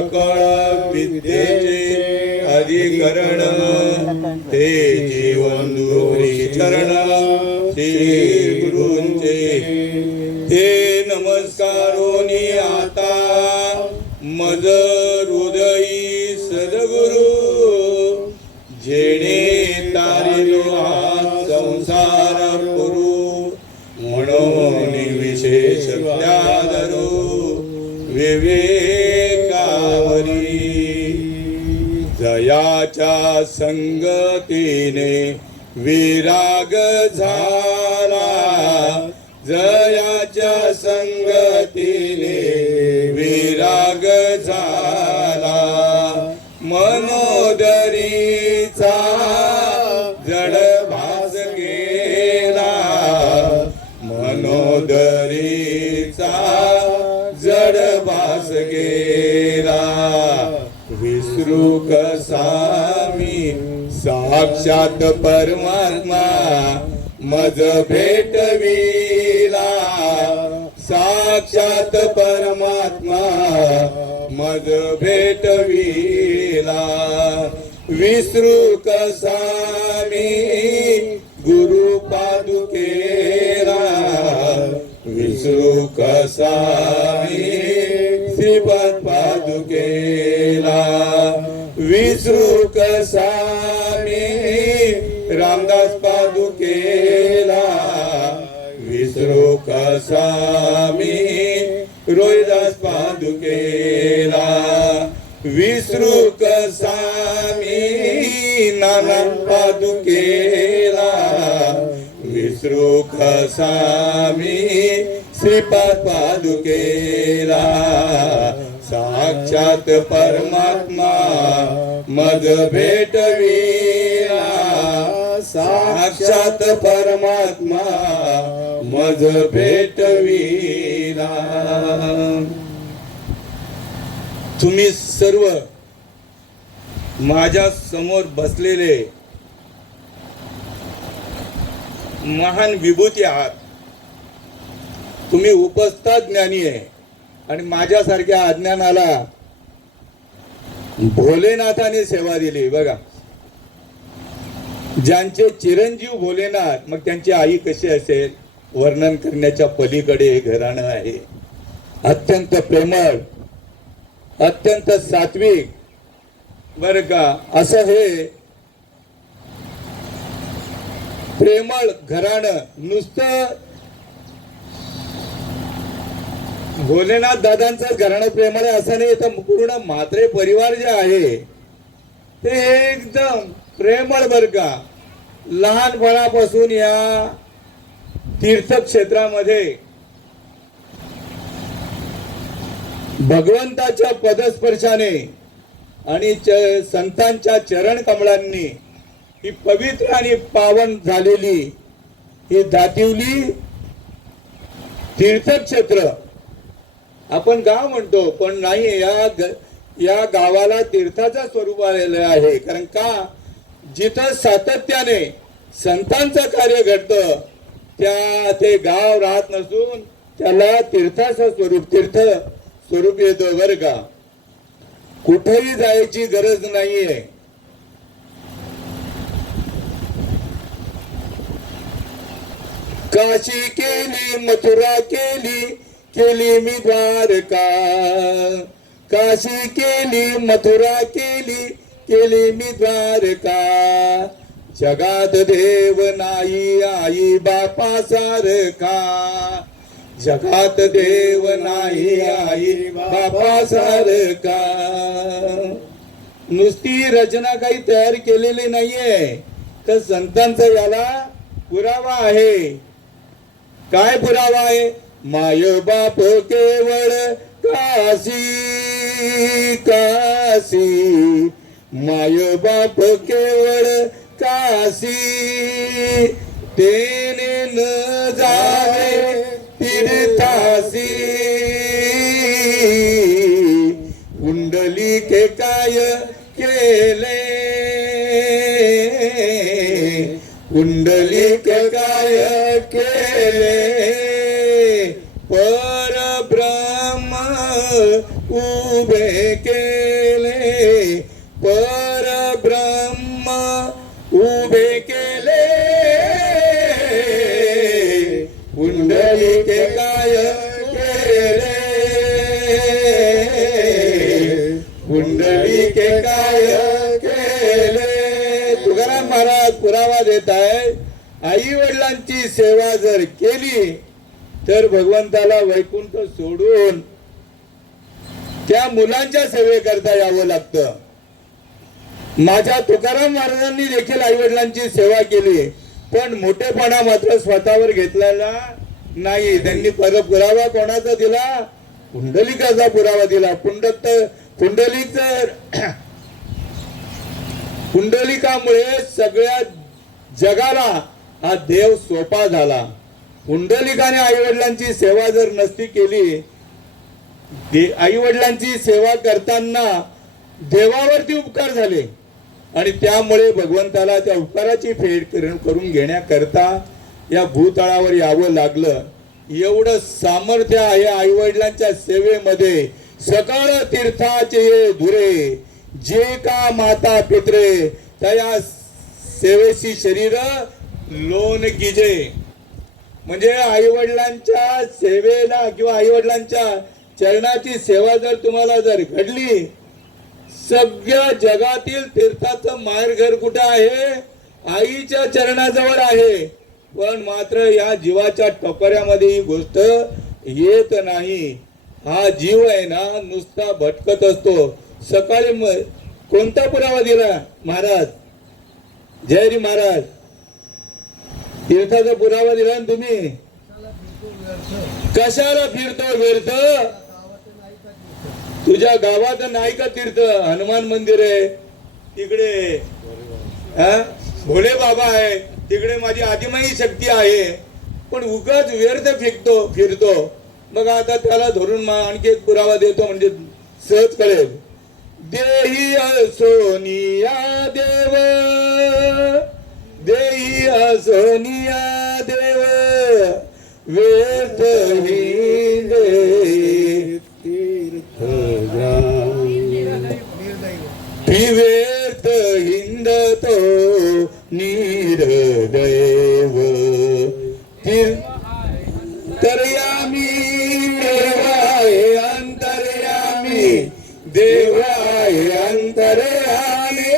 सकळ विद्येचे अधिकरण ते जीवन गुरुरी चरण श्री गुरूंचे ते नमस्कारोनी आता मज हृदयी सद्गुरु जेणे तारिलो हा संसार पुरू म्हणून विशेष त्यादरू विवेकावरी जयाच्या संगतीने विराग झाला जयाच्या संगतीने विराग झाला मनोदरीचा जड भास गेला मनोदरीचा जड भास गेला विसरू कसा मी साक्षात परमात्मा मज भेटविला साक्षात परमात्मा मज भेटविला विसरू कसा मी गुरु पादुकेला विसरू कसा मी श्रीपाद पादुकेला विसरू कसा मी रामदास पादुकेला विसरू कसा मी रोहिदास पादुकेला विसरू कसा मी नाना पादुकेला विसरू कसा मी श्रीपाद पादुकेला साक्षात परमात्मा मज भेटविला साक्षात परमात्मा मज भेटविला तुम्ही सर्व माझ्या समोर बसलेले महान विभूती आहात तुम्ही उपस्थित ज्ञानी आहे आणि माझ्यासारख्या अज्ञानाला भोलेनाथाने सेवा दिली बघा ज्यांचे चिरंजीव भोलेनाथ मग त्यांची आई कशी असेल वर्णन करण्याच्या पलीकडे हे घराणं आहे अत्यंत प्रेमळ अत्यंत सात्विक बर का असं हे प्रेमळ घराणं नुसतं भोलेनाथ दादांचं घराणं प्रेमळ आहे असं नाही तर पूर्ण म्हात्रे परिवार जे आहे ते एकदम प्रेमळ बर का लहानपणापासून या तीर्थक्षेत्रामध्ये भगवंताच्या पदस्पर्शाने आणि संतांच्या चरण कमळांनी ही पवित्र आणि पावन झालेली ही दातिवली तीर्थक्षेत्र आपण गाव म्हणतो पण नाही या गावाला तीर्थाचं स्वरूप आलेलं आहे कारण का जिथं सातत्याने संतांचं कार्य घडतं त्या ते गाव राहत नसून त्याला तीर्थाचं तीर्थ स्वरूप येतं बरं का कुठेही जायची गरज नाहीये काशी केली मथुरा केली मी द्वारका काशी केली मथुरा केली मी द्वारका जगात देव नाही आई बापा सारखा जगात देव नाही आई बापा सारखा नुसती रचना काही तयार केलेली नाहीये तर संतांचा याला पुरावा आहे काय पुरावा आहे माय बाप केवळ काशी काशी माय बाप केवळ काशी तेने न जावे तीर्थासी कुंडली के काय केले कुंडली के काय केले पर ब्रह्म उभे केले, परब्रह्म उभे केले, पुंडलिके काय केले, पुंडलिके काय केले. तुकाराम महाराज पुरावा देत आहे, आई वडिलांची सेवा जर केली तर भगवंताला वैकुंठ सोडून त्या मुलांच्या सेवेकरता यावं लागतं. माझ्या तुकाराम महाराजांनी देखील आई वडिलांची सेवा केली, पण मोठेपणा मात्र स्वतःवर घेतलेला नाही. त्यांनी पुरावा कोणाचा दिला? पुंडलिकाचा पुरावा दिला. पुंडलिकामुळे सगळ्या जगाला हा देव सोपा झाला. पुंडलिकाने आई वडिलांची सेवा जर नसती केली, आई वडिलांची सेवा करताना देवावरती उपकार झाले आणि त्यामुळे भगवंताला त्या उपकाराची फेड करून घेण्याकरता या भूतळावर यावं लागलं. एवढं सामर्थ्य आहे आई वडिलांच्या सेवेमध्ये. सकळ तीर्थाचे धुरे, जे का माता पित्रे, त्या सेवेची शरीर लोन कीजे. म्हणजे आई वडिलांच्या सेवेला किंवा आई वडिलांच्या चरणाची सेवा जर तुम्हाला जर घडली, सगळ्या जगातील तीर्थाचं माहेर घर कुठं आहे? आईच्या चरणाजवळ आहे. पण मात्र या जीवाच्या टोकऱ्यामध्ये ही गोष्ट येत नाही. हा जीव आहे ना नुसता भटकत असतो. सकाळी कोणता पुरावा दिला महाराज? जयरी महाराज तीर्थाचा पुरावा दिला ना तुम्ही. कशाला फिरतो व्यर्थ? तुझ्या गावात नाही का तीर्थ? हनुमान मंदिर आहे तिकडे, भोले बाबा आहे तिकडे, माझी आदिमाई शक्ती आहे, पण उगाच व्यर्थ फिरतो. मग आता त्याला धरून आणखी एक पुरावा देतो म्हणजे सहज कळेल. देही असोनिया देव, देही असोनिया देव, व्यर्थ हिंदे तीर्थ व्यर्थ हिंदतो निर्दैव. अंतर्यामी देवाय अंतर्यामी, देवाय अंतर्यामी,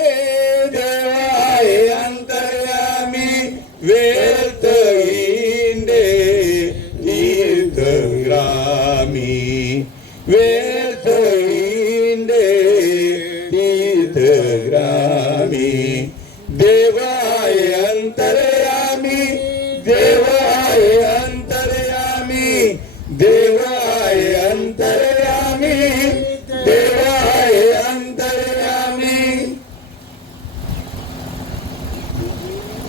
देवाय अंतर्यामी, व्यर्थ हिंदे तीर्थग्रामी, व्यर्थ हिंदे तीर्थग्रामी. देवाय अंतर्यामी, देवाय अंतर्यामी, देवाय अंतर्यामी, देवाय अंतर्यामी.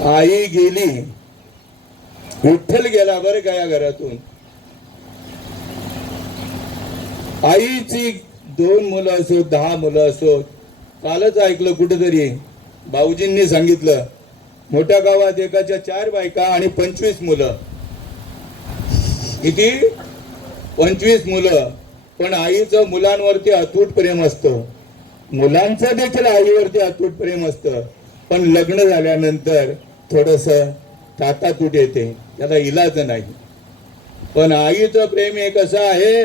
आई गेली, विठ्ठल गेला बरं का या घरातून. आईची 2 मुलं असो 10 मुलं असो. कालच ऐकलं कुठेतरी भाऊजींनी सांगितलं, मोठ्या गावात एकाच्या 4 बायका आणि 25 मुलं. किती? 25 मुलं. पण आईचं मुलांवरती अतूट प्रेम असतं, मुलांचं देखील आईवरती अतूट प्रेम असतं. पण लग्न झाल्यानंतर थोडस ताटातूट येते, त्याला इलाज नाही. पण आईचं प्रेम हे कसं आहे?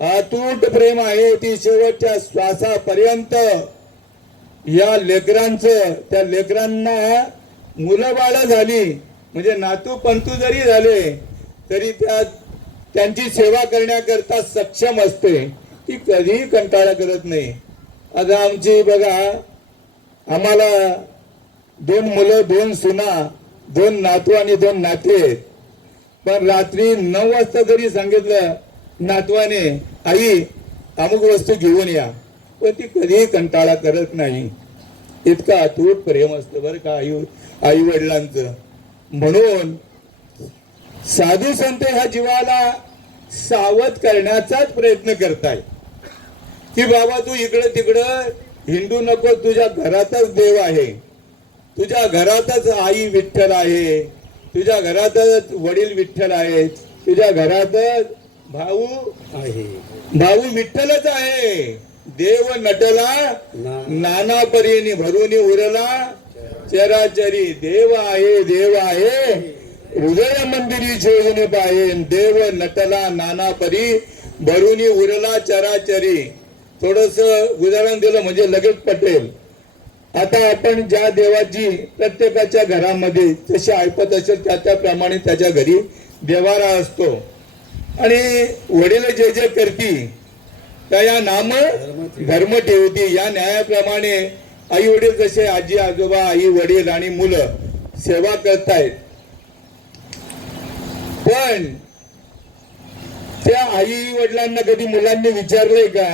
अतूट प्रेम आहे. ती शेवटच्या श्वासापर्यंत या लेकरांचं, त्या लेकरांना मुलं बाळ झाली म्हणजे नातू पंतू जरी झाले तरी त्यांची सेवा करण्याकरता सक्षम असते. ती कधीही कंटाळा करत नाही. आता आमची बघा, आम्हाला 2 मुलं 2 सुना 2 नातू आणि 2 नाते. पण रात्री 9 वाजता जरी सांगितलं नातवाने, आई अमुक वस्तू घेऊन या, पण ती कधीही कंटाळा करत नाही. इतका अतूट प्रेम असतं बरं का आई वडिलांचं. म्हणून साधू संत ह्या जीवाला सावध करण्याचाच प्रयत्न करताय की बाबा तू इकडं तिकडं हिंडू नको. तुझ्या घरातच देव आहे, तुझ्या घरातच आई विठ्ठल आहे, तुझ्या घरातच वडील विठ्ठल आहेत, तुझ्या घरातच भाऊ आहे भाऊ विठ्ठलच आहे. देव नटला नाना परीने भरून उरला चराचरी. देव आहे हृदय मंदिरी शोधने पाहे. देव नटला नाना परी भरून उरला चराचरी. थोडस उदाहरण दिलं म्हणजे लगेच पटेल. आता आपण ज्या देवाची प्रत्येकाच्या घरामध्ये जशी ऐपत असेल त्याप्रमाणे त्याच्या घरी देवारा असतो आणि वडील जे जे करती त्या या नाम धर्म ठेवती. या न्यायाप्रमाणे आई वडील जसे आजी आजोबा आई वडील आणि मुलं सेवा करतायत. पण त्या आई वडिलांना कधी मुलांनी विचारलंय का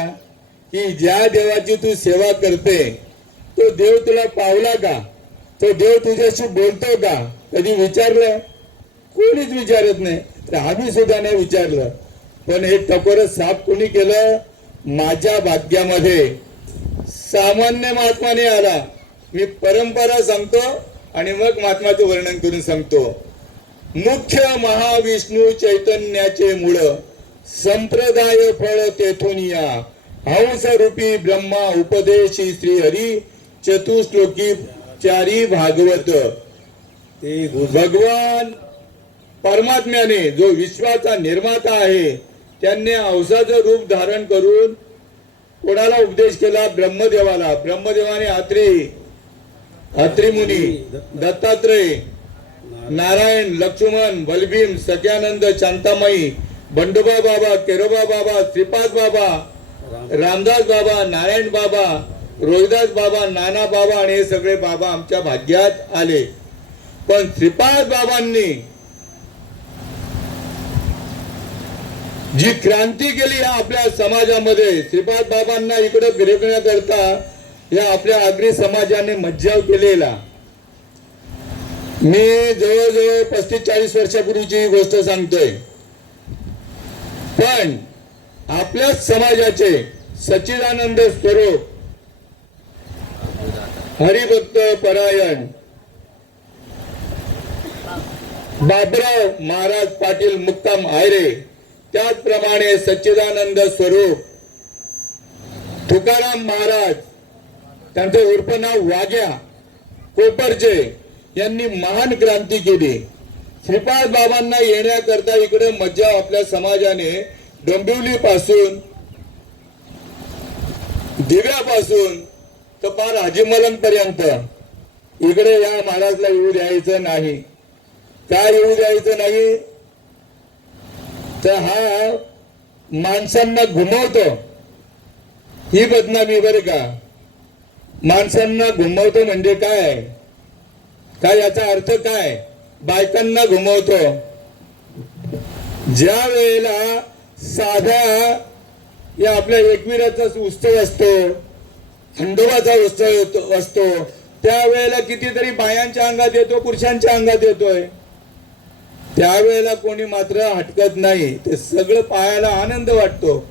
की ज्या देवाची तू सेवा करते तो देव तुला पावला का? तो देव तुझ्याशी बोलतो का? कधी विचारलं? कोणीच विचारत नाही. तर आम्ही सुद्धा नाही विचारलं. पण हे टकोर साफ कोणी केलं? माझ्या भाग्यामध्ये सामान्य महात्माने आला. मी परंपरा सांगतो आणि मग महात्माचं वर्णन करून सांगतो. मुख्य महाविष्णू चैतन्याचे मूळ संप्रदाय फळ तेथून या. हंस रूपी ब्रह्मा उपदेशी श्री हरी चतुश्लोकी चारी भागवत. ते भगवान परमात्म्याने जो विश्वाचा निर्माता आहे त्यांनी हंसाचं रूप धारण करून कोणाला उपदेश केला? ब्रह्मदेवाला. ब्रह्मदेवाने अत्री मुनी दत्तात्रय नारायण लक्ष्मण बलभीम सत्यानंद शांतामाई बंडोबा बाबा केरोबा बाबा श्रीपाद बाबा रामदास बाबा नारायण बाबा रोहिदास बाबा नाना बाबा आणि हे सगळे बाबा आमच्या भाग्यात आले. पण श्रीपाद बाबांनी जी क्रांती केली आपल्या समाजामध्ये, श्रीपाद बाबांना इकडे फिरवण्याकरता या आपल्या आगरी समाजाने मज्जाव केलेला. मी जवळजवळ 35-40 वर्षापूर्वीची ही गोष्ट सांगतोय. पण आपल्या समाजाचे सच्चिदानंद स्वरूप हरिभक्त परायण बाबराव महाराज पाटील मुक्काम आयरे, त्याचप्रमाणे सच्चिदानंद स्वरूप तुकाराम महाराज त्यांचं उर्फ नाव वाग्या कोपरचे यांनी महान क्रांती केली. श्रीपाद बाबांना येण्याकरता इकडे मज्जाव आपल्या समाजाने डोंबिवली पासून दिव्यापासून तर पार हाजीमलन पर्यंत इकडे या महाराजला येऊ द्यायचं नाही. काय येऊ द्यायचं नाही? तर हा माणसांना घुमवतो. ही बदनामी बरं का. माणसांना घुमवतो म्हणजे काय? काय याचा अर्थ काय? बायकांना घुमवतो. ज्या वेळेला साध्या या आपल्या एकविराचा उत्सव असतो, खंडोबाचा उत्सव असतो, त्यावेळेला कितीतरी बायांच्या अंगात येतो, पुरुषांच्या अंगात येतोय. त्यावेळेला कोणी मात्र हटकत नाही. ते सगळं पाहायला आनंद वाटतो.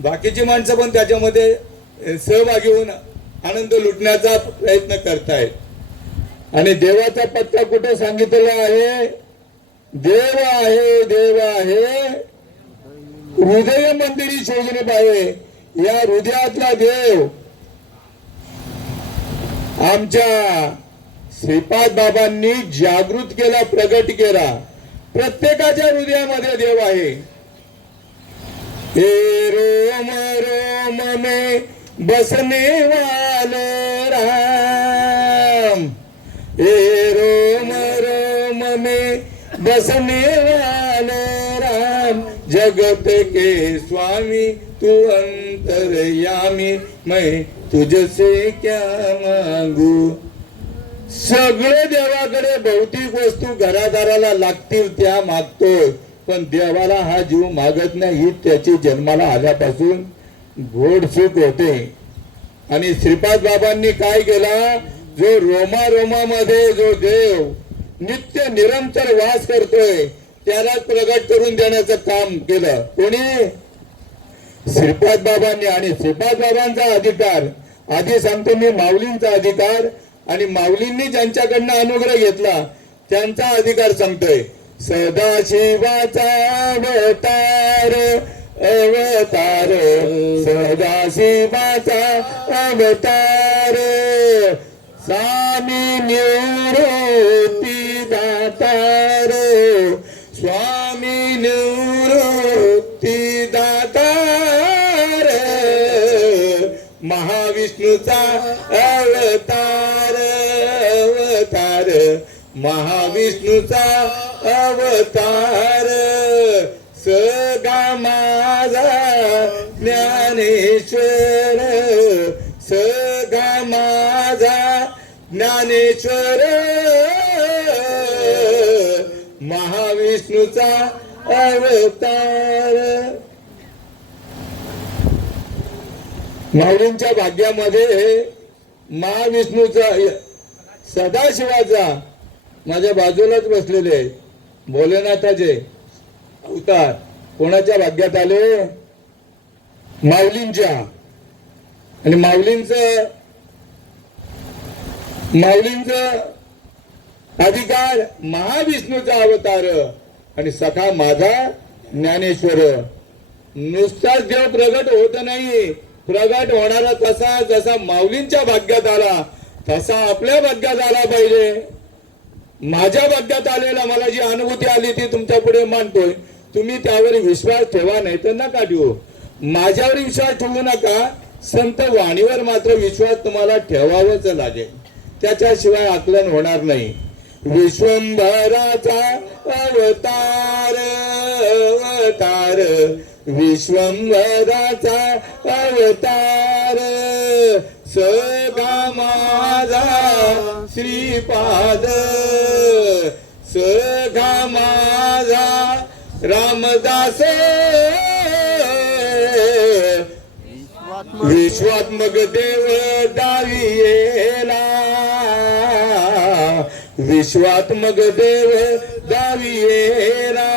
बाकीची माणसं पण त्याच्यामध्ये सहभागी होऊन आनंद लुटण्याचा प्रयत्न करतायत. आणि देवाचा पत्ता कुठे सांगितलेला आहे? देव आहे हृदय मंदिरी शोधणे पाहिजे. या हृदयातला देव आमच्या श्रीपाद बाबांनी जागृत केला, प्रगट केला. प्रत्येकाच्या हृदयामध्ये देव आहे. हे रोम रोम में बसने वाले राम, हे रोम रोम में बसने वाले राम, जगत के स्वामी तू अंतर्यामी, मैं तुझसे क्या मांगू. सगळे देवाकडे भौतिक वस्तू घरादाराला लागतील त्या मागतोय, पण देवाला हा जीव मागत नाही. ही त्याची जन्माला आल्यापासून गोड सुख होते. आणि श्रीपाद बाबांनी काय केला? जो रोमारोमामध्ये जो देव नित्य निरंतर वास करतोय त्यालाच प्रगट करून देण्याचं काम केलं. कोणी? श्रीपाद बाबांनी. आणि श्रीपाद बाबांचा अधिकार, आधी सांगतो मी, माऊलींचा अधिकार आणि माऊलींनी ज्यांच्याकडनं अनुग्रह घेतला त्यांचा अधिकार सांगतोय. सदाशिवाचा अवतार अवतार सदाशिवाचा अवतार स्वामी निवृत्ती दातार स्वामी निवृत्ती दातार महाविष्णूचा अवतार अवतार महाविष्णूचा अवतार सगा माझा ज्ञानेश्वर सगा माझा ज्ञानेश्वर महाविष्णूचा अवतार माऊलींच्या भाग्यामध्ये महाविष्णूचा सदाशिवाचा माझ्या बाजूलाच बसलेले भोलेनाथाचे अवतार कोणाच्या भाग्यात आले माऊलींच्या आणि माऊलींचं अधिकार महाविष्णूचा अवतार आणि सखा माझा ज्ञानेश्वर नुसताच देव प्रगट होत नाही प्रगट होणारा तसा जसा माऊलींच्या भाग्यात आला तसा आपल्या भाग्यात आला पाहिजे माझ्या भाग्यात आलेला मला जी अनुभूती आली ती तुमच्या पुढे मांडतोय तुम्ही त्यावर विश्वास ठेवा नाही तर नका ठेवू माझ्यावर विश्वास ठेवू नका संत वाणीवर मात्र विश्वास तुम्हाला ठेवावाच लागेल त्याच्याशिवाय आकलन होणार नाही विश्वंभराचा अवतार अवतार विश्वंभराचा अवतार सगा माझा श्रीपाद सगा माझा रामदास विश्वात्मक देव दावियेला विश्वात्मक देव दावियेला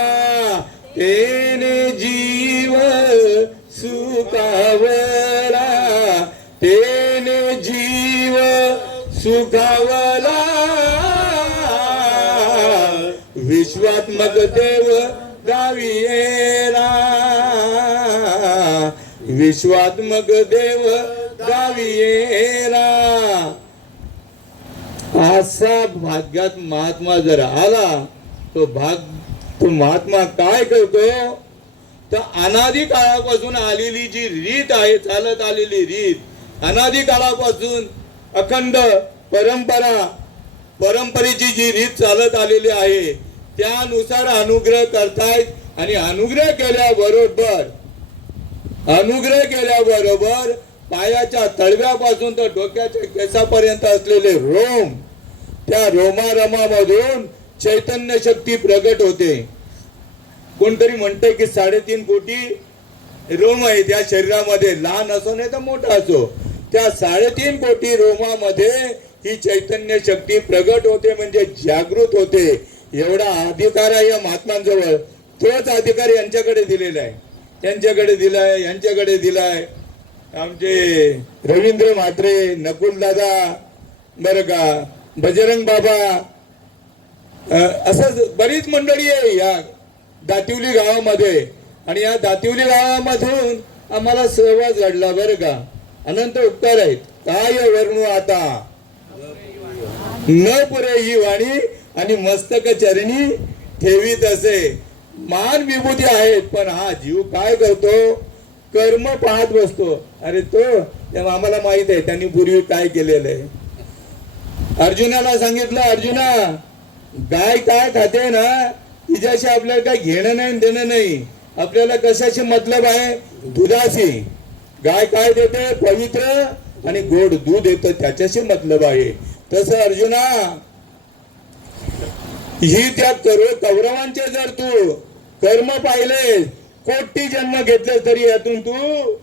तेने जीव सुखावला तेने जीव सुखावला विश्वात्मक देव दावियेला विश्वात्मक देव दावियेला असा भाग्यात महात्मा जर आला तो महात्मा काय करतो तर अनादी काळापासून आलेली जी रीत आहे चालत आलेली रीत अनादी काळापासून अखंड परंपरेची जी रीत चालत आलेली आहे त्यानुसार अनुग्रह करतायत आणि अनुग्रह केल्याबरोबर पायाच्या तळव्यापासून तर डोक्याच्या केसापर्यंत असलेले रोम त्या रोमारमामधून चैतन्य शक्ती प्रगट होते कोणतरी म्हणते की 3.5 कोटी रोम आहे त्या शरीरामध्ये लहान असो नाही तर मोठा असो त्या 3.5 कोटी रोमामध्ये ही चैतन्य शक्ती प्रगट होते म्हणजे जागृत होते एवढा अधिकार आहे या महात्मांजवळ तोच अधिकार यांच्याकडे दिलेला आहे यांच्याकडे दिलाय आमचे रवींद्र म्हात्रे नकुल दादा बरं का बजरंग बाबा असं बरीच मंडळी आहे या दातिवली गावामध्ये आणि या दातिवली गावामधून आम्हाला सहवास घडला बरं का अनंत उपकार आहेत काय वर्णू आता न पुरे ही वाणी आणि मस्तक चरणी ठेवीत असे मान विभूती आहेत पण हा जीव काय करतो कर्म पाहत बसतो अरे तो आम्हाला माहित आहे त्यांनी पूर्वी काय केलेलं आहे अर्जुनाला सांगितलं अर्जुना गाय काय खाते ना तिच्याशी आपल्याला काय घेणं नाही देणं नाही आपल्याला कशाशी मतलब आहे दुधाशी गाय काय देते पवित्र आणि गोड दूध येतं त्याच्याशी मतलब आहे तसं अर्जुना ही त्या कौरवांचे जर तू कर्म पाहिले कोटी जन्म घेतले तरी यातून तू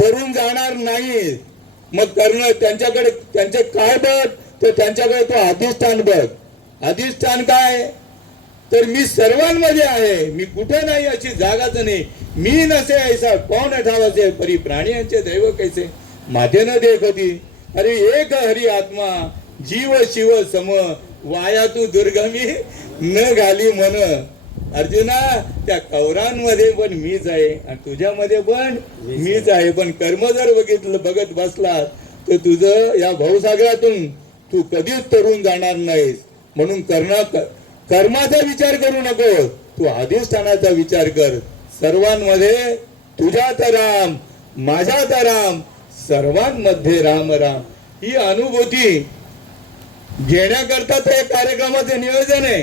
तरुण जाणार नाही मग कर्ण त्यांच्याकडे त्यांचे काय बघ तर त्यांच्याकडे तो अधिष्ठान बघ अधिष्ठान काय तर मी सर्वांमध्ये आहे मी कुठे नाही अशी जागाच नाही मी नसे ऐसा कौन ठावासे परी प्राण्यांचे दैव कैसे माझे न देखती अरे एक हरी आत्मा जीव शिव सम वाया तू दुर्गमी न घाली मन अर्जुना, त्या कौरांमध्ये पण मीच आहे आणि तुझ्यामध्ये पण मीच आहे. पण कर्म जर बघत बसला तर तुझं या भवसागरातून तू कधीच तरून जाणार नाहीस. म्हणून कर्माचा विचार करू नको, तू अधिष्ठानाचा विचार कर. सर्वांमध्ये तुझ्यात राम, माझ्यात राम, सर्वांमध्ये राम राम. ही अनुभूती घेण्याकरता तर एक कार्यक्रमाचं नियोजन आहे.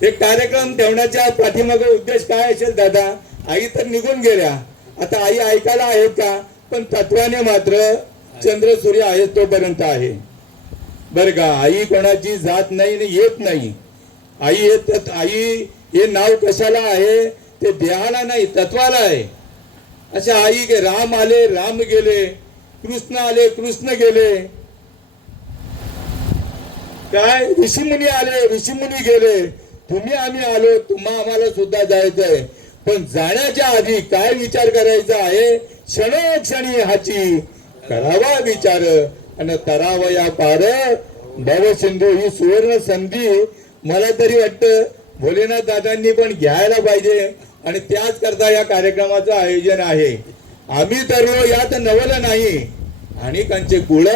एक कार्यक्रम ठेवण्याच्या पाठीमागे उद्देश काय असेल दादा? आई तर निघून गेल्या, आता आई ऐकायला आहेत का? पण तत्वाने मात्र चंद्र सूर्य आहे तोपर्यंत आहे बर का. आई कोणाची जात नाही आणि येत नाही. आई हे नाव कशाला आहे? ते देहाला नाही, तत्वाला आहे. अशा आई के राम आले राम गेले, कृष्ण आले कृष्ण गेले, काय ऋषीमुनी आले ऋषीमुनी गेले, तुम्ही आम्ही आलो, तुम्हा आम्हाला सुद्धा जायचंय. पण जाण्याच्या आधी काय विचार करायचा आहे? क्षणोक्षणी हाची करावा विचार आणि तरावया पार भवसिंधू. ही सुवर्ण संधी मला तरी वाटतं भोलेनाथ दादांनी पण घ्यायला पाहिजे आणि त्याच करता या कार्यक्रमाचं आयोजन आहे. आम्ही तरलो यात नवलं नाही, अनेकांचे कुळ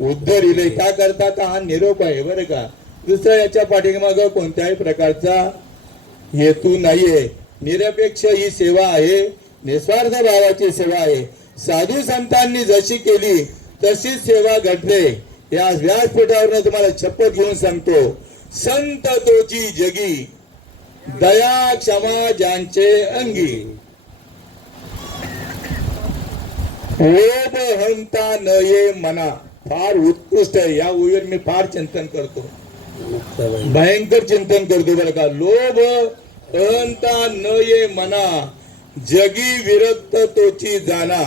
उद्धरिले. का करता का हा निरोप आहे बरं का. दुसऱ्या याच्या पाठीमागं कोणत्याही प्रकारचा हेतू नाहीये. निरपेक्ष ही सेवा आहे, निस्वार्थ भावाची सेवा आहे. साधू संतांनी जशी केली तशीच सेवा घडते. या व्यासपीठावर तुम्हाला शपथ घेऊन सांगतो, संत तोची जगी दया क्षमा ज्यांचे अंगी, लोभ हंता न ये मना. फार उत्कृष्ट आहे. या ओळीवर मी फार चिंतन करतो, भयंकर चिंतन करतो बरं का. लोभ अहंता न ये मना, जगी विरक्त तोची जाना.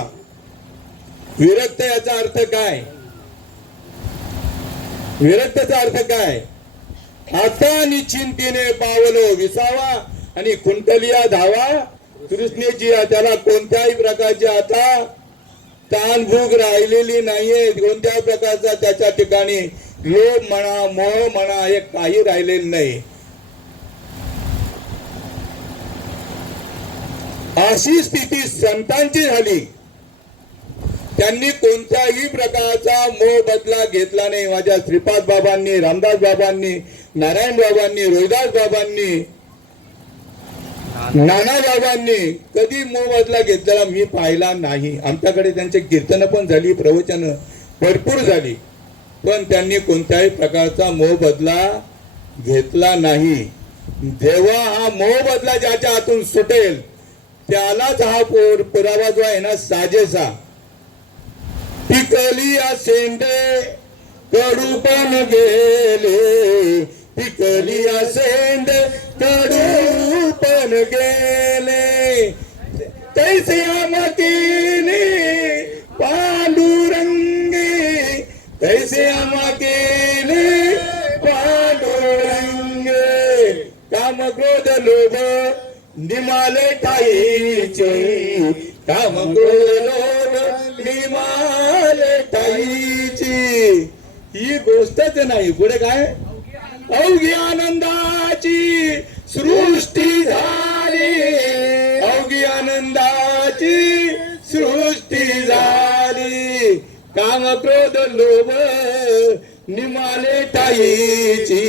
विरक्त याचा अर्थ काय? विरक्तचा अर्थ काय? आता निश्चिंतीने पावलो विसावा आणि खुंटलिया धावा कृष्णेची. त्याला कोणत्याही प्रकारची आता ताण भूक राहिलेली नाहीये. कोणत्याही प्रकारचा त्याच्या ठिकाणी लोभ म्हणा मोह म्हणा हे काही राहिलेलं नाही. अशी स्थिती संतांची झाली. त्यांनी कोणत्याही प्रकारचा मोह बदला घेतला नाही. माझ्या श्रीपाद बाबांनी, रामदास बाबांनी, नारायण बाबांनी, रोहिदास बाबांनी, नाना बाबांनी कधी मोह बदला घेतलेला मी पाहिला नाही. आमच्याकडे त्यांचे कीर्तन पण झाली, प्रवचन भरपूर झाली, पण त्यांनी कोणत्याही प्रकारचा मोह बदला घेतला नाही. जेव्हा हा मोह बदला ज्याच्या हातून सुटेल त्यालाच हा पुरावा जो आहे ना साजेसा. पिकली असेंदे कडू पण गेले, पिकली असेंदे कडू पण गेले, तैसे आमकेले पांडुरंगे, तैसे आमकेले पांडुरंगे. काम क्रोध लोभ निमाले ठाईचे, काम क्रोध लोभ निमाले ठाईची. ही गोष्टच नाही. पुढे काय? अवघी आनंदाची सृष्टी झाली, अवघी आनंदाची सृष्टी झाली. काम क्रोध लोभ निमाले ठाईची,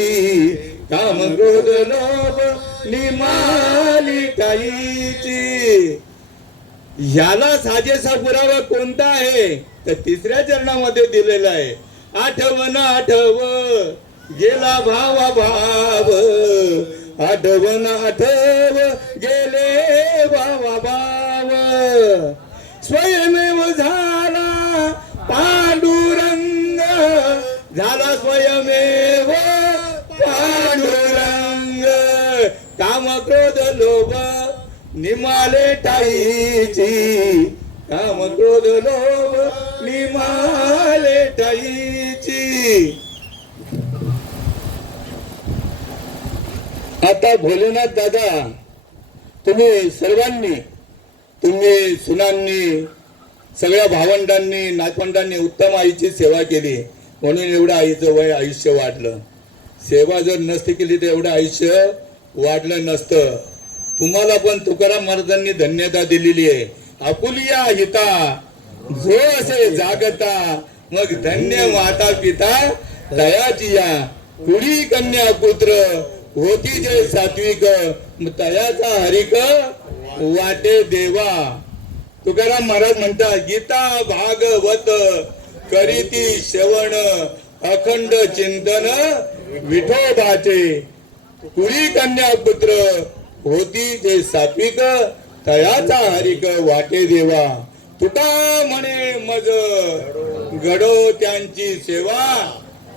काम क्रोध लोभ निमाली ठाईची. ह्याला साजेसा पुरावा कोणता आहे? तर तिसऱ्या चरणामध्ये दिलेला आहे. आठवण आठव गेला भावा भाव, आठवण आठव गेले भावा भाव. स्वयमेव झाला पांडुरंग, झाला स्वयमेव पांडुरंग. काम क्रोध लोभ निमाले ठाईची, काम क्रोध लोभ निमाले ठाईची. आता भोलेनाथ दादा, तुम्ही सर्वांनी, तुम्ही सुनांनी, सगळ्या भावंडांनी नातवंडांनी उत्तम आईची सेवा केली, म्हणून एवढं आईचं वय आयुष्य वाढलं. सेवा जर नसती केली तर एवढं आयुष्य वाढलं नसतं. तुम्हाला पण तुकाराम महाराजांनी धन्यता दिलेली आहे. आपुलिया हिता जो असे जागता, मग धन्य माता पिता तयाची या. कुडी कन्या पुत्र होती जे सात्विक, तयाचा हरिक वाटे देवा. तुकाराम महाराज म्हणतात, गीता भागवत करीती श्रवण, अखंड चिंतन विठोबाचे. कुडी कन्या पुत्र होती जे सात्विक, तयाचा हरिक वाटे देवा. तुका म्हणे मज घडो त्यांची सेवा,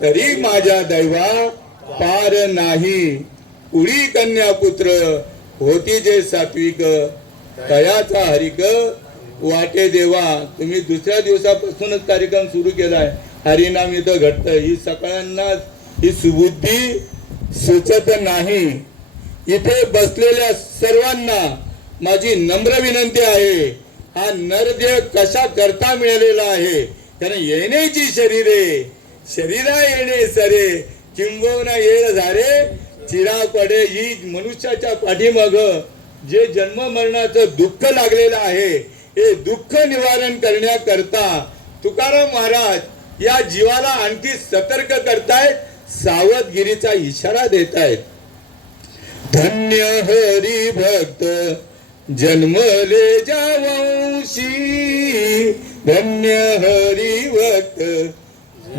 तरी माझ्या दैवा पार नाही. कुडी कन्या पुत्र होती जे सात्विक, तयाचा हरिक वाटे देवा. तुम्ही दुसऱ्या दिवसापासूनच कार्यक्रम सुरू केलाय. हरिनाम इथं घडतं. ही सगळ्यांना ही सुबुद्धी सुचत नाही. इथे बसलेल्या सर्वांना माझी नम्र विनंती आहे, हा नरदेह कशा करता मिळालेला आहे. कारण येण्याची शरीरे, शरीरा येणे सरे, किंबहुना येळ झारे चिरा पडे. ही मनुष्याच्या पाठीमाग जे जन्म मरणाचं दुःख लागलेलं आहे, हे दुःख निवारण करण्याकरता तुकाराम महाराज या जीवाला आणखी सतर्क करतायत, सावधगिरीचा इशारा देतायत. धन्य हरी भक्त जन्मले ज्या वंशी, धन्य हरी भक्त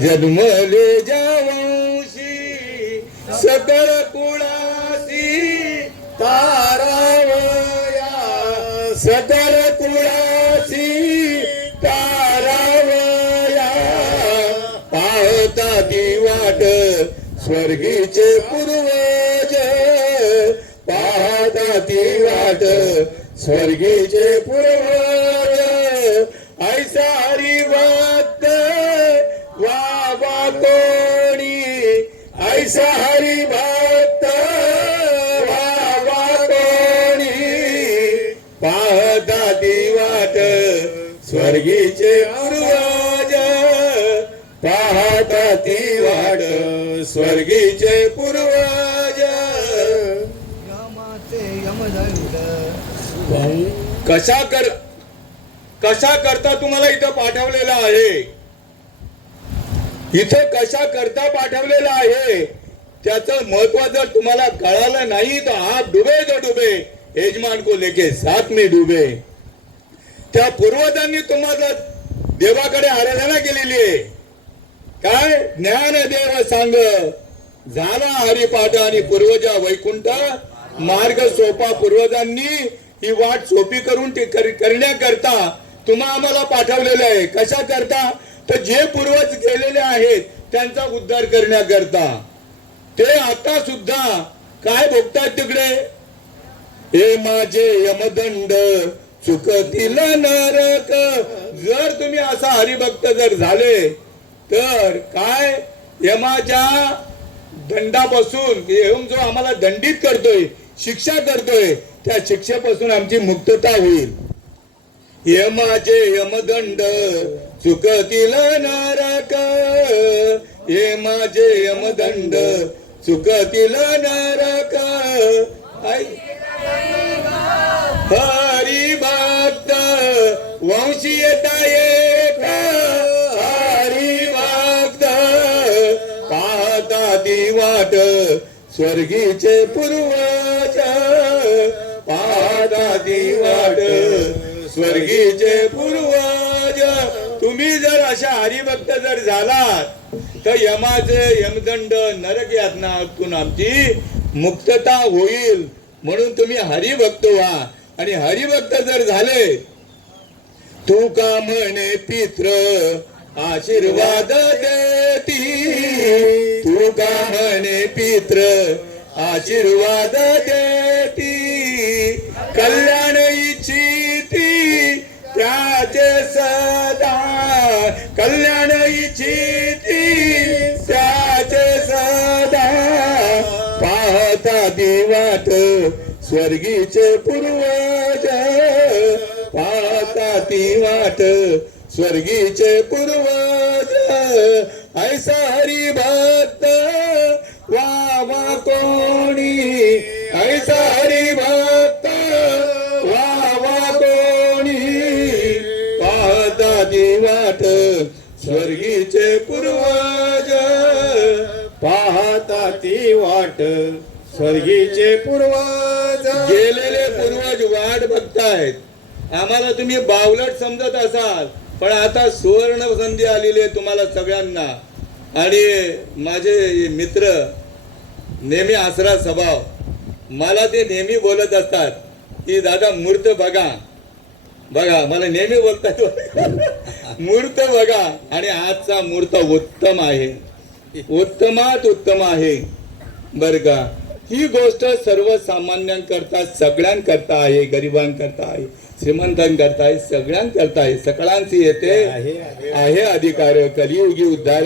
जन्मले ज्या वंशी, सकळ कुळासी तारावया, सकळ कुळासी तारावया. पाहता ती वाट स्वर्गीचे पूर्वज, पाहता ती वाट स्वर्गीचे पूर्वज. ऐसा हरी भक्त वाबा कोणी, ऐसा हरी भक्त वाबा कोणी. पाहता ती वाट स्वर्गीचे पूर्वज, पाहता ती वाट स्वर्गीचे पूर्वज. कशा करता तुम्हाला इथं पाठवलेलं आहे, इथं कशा करता पाठवलेलं आहे, त्याचं महत्व जर तुम्हाला कळालं नाही तर आप डुबे तो डुबे, यजमान को लेके साथ में डुबे. त्या पूर्वजांनी तुम्हाला देवाकडे आराधना केलेली आहे. काय ज्ञानदेव सांग झाला हरिपाठ आणि पूर्वजा वैकुंठ मार्ग सोपा. पूर्वजांनी ही वाट सोपी करून करण्याकरता तुम्हा आम्हाला पाठवलेलं आहे. कशा करता तर जे पूर्वज गेलेले आहेत त्यांचा उद्धार करण्याकरता. ते आता सुद्धा काय भोगतात तिकडे, हे माझे यमदंड चुकतील नरक. जर तुम्ही असा हरिभक्त जर झाले तर काय यमाच्या दंडापासून, जो आम्हाला दंडित करतोय, शिक्षा करतोय, त्या शिक्षेपासून आमची मुक्तता होईल. यमाचे यमदंड चुकतील नरक, हे माझे यमदंड चुकतील नरक. हरी भक्त वंशी येता एक, हरी भक्त पाहता ती वाट स्वर्गीचे पूर्वज, पाहता ती वाट स्वर्गीचे पूर्वज. तुम्ही जर अशा हरिभक्त जर झालात तर यमाचे यमदंड नरक यातनातून आमची मुक्तता होईल. म्हणून तुम्ही हरिभक्त व्हा. आणि हरिभक्त जर झाले, तू का म्हणे पित्र आशीर्वाद देती, तू का म्हणे पित्र आशीर्वाद देती. कल्याण इच्छिती त्याचे सदा, कल्याण इच्छिती त्याचे सदा. पाहता ती वाट स्वर्गीचे पूर्वज, पाहता ती वाट स्वर्गीचे पूर्वज. ऐसा हरी भक्त वा ती वाट स्वर्गीचे पूर्वज पाहता ती वाट स्वर्गीचे पूर्वज गेलेले पूर्वज वाट बघतायत आम्हाला तुम्ही बावलट समजत असाल पण आता सुवर्ण संधी आलेली आहे तुम्हाला सगळ्यांना आणि माझे मित्र नेहमी आसरा स्वभाव मला ते नेहमी बोलत असतात की दादा मूर्त बघा बघा मला नेहमी बोलतात मूर्त बघा आणि आजचा मूर्त उत्तम आहे उत्तमात उत्तम आहे बर का ही गोष्ट सर्वसामान्यांकरता सगळ्यांकरता आहे गरिबांकरता आहे श्रीमंतांकरता आहे सगळ्यांकरता आहे सकळांची येते आहे अधिकार कलियुगी उद्धार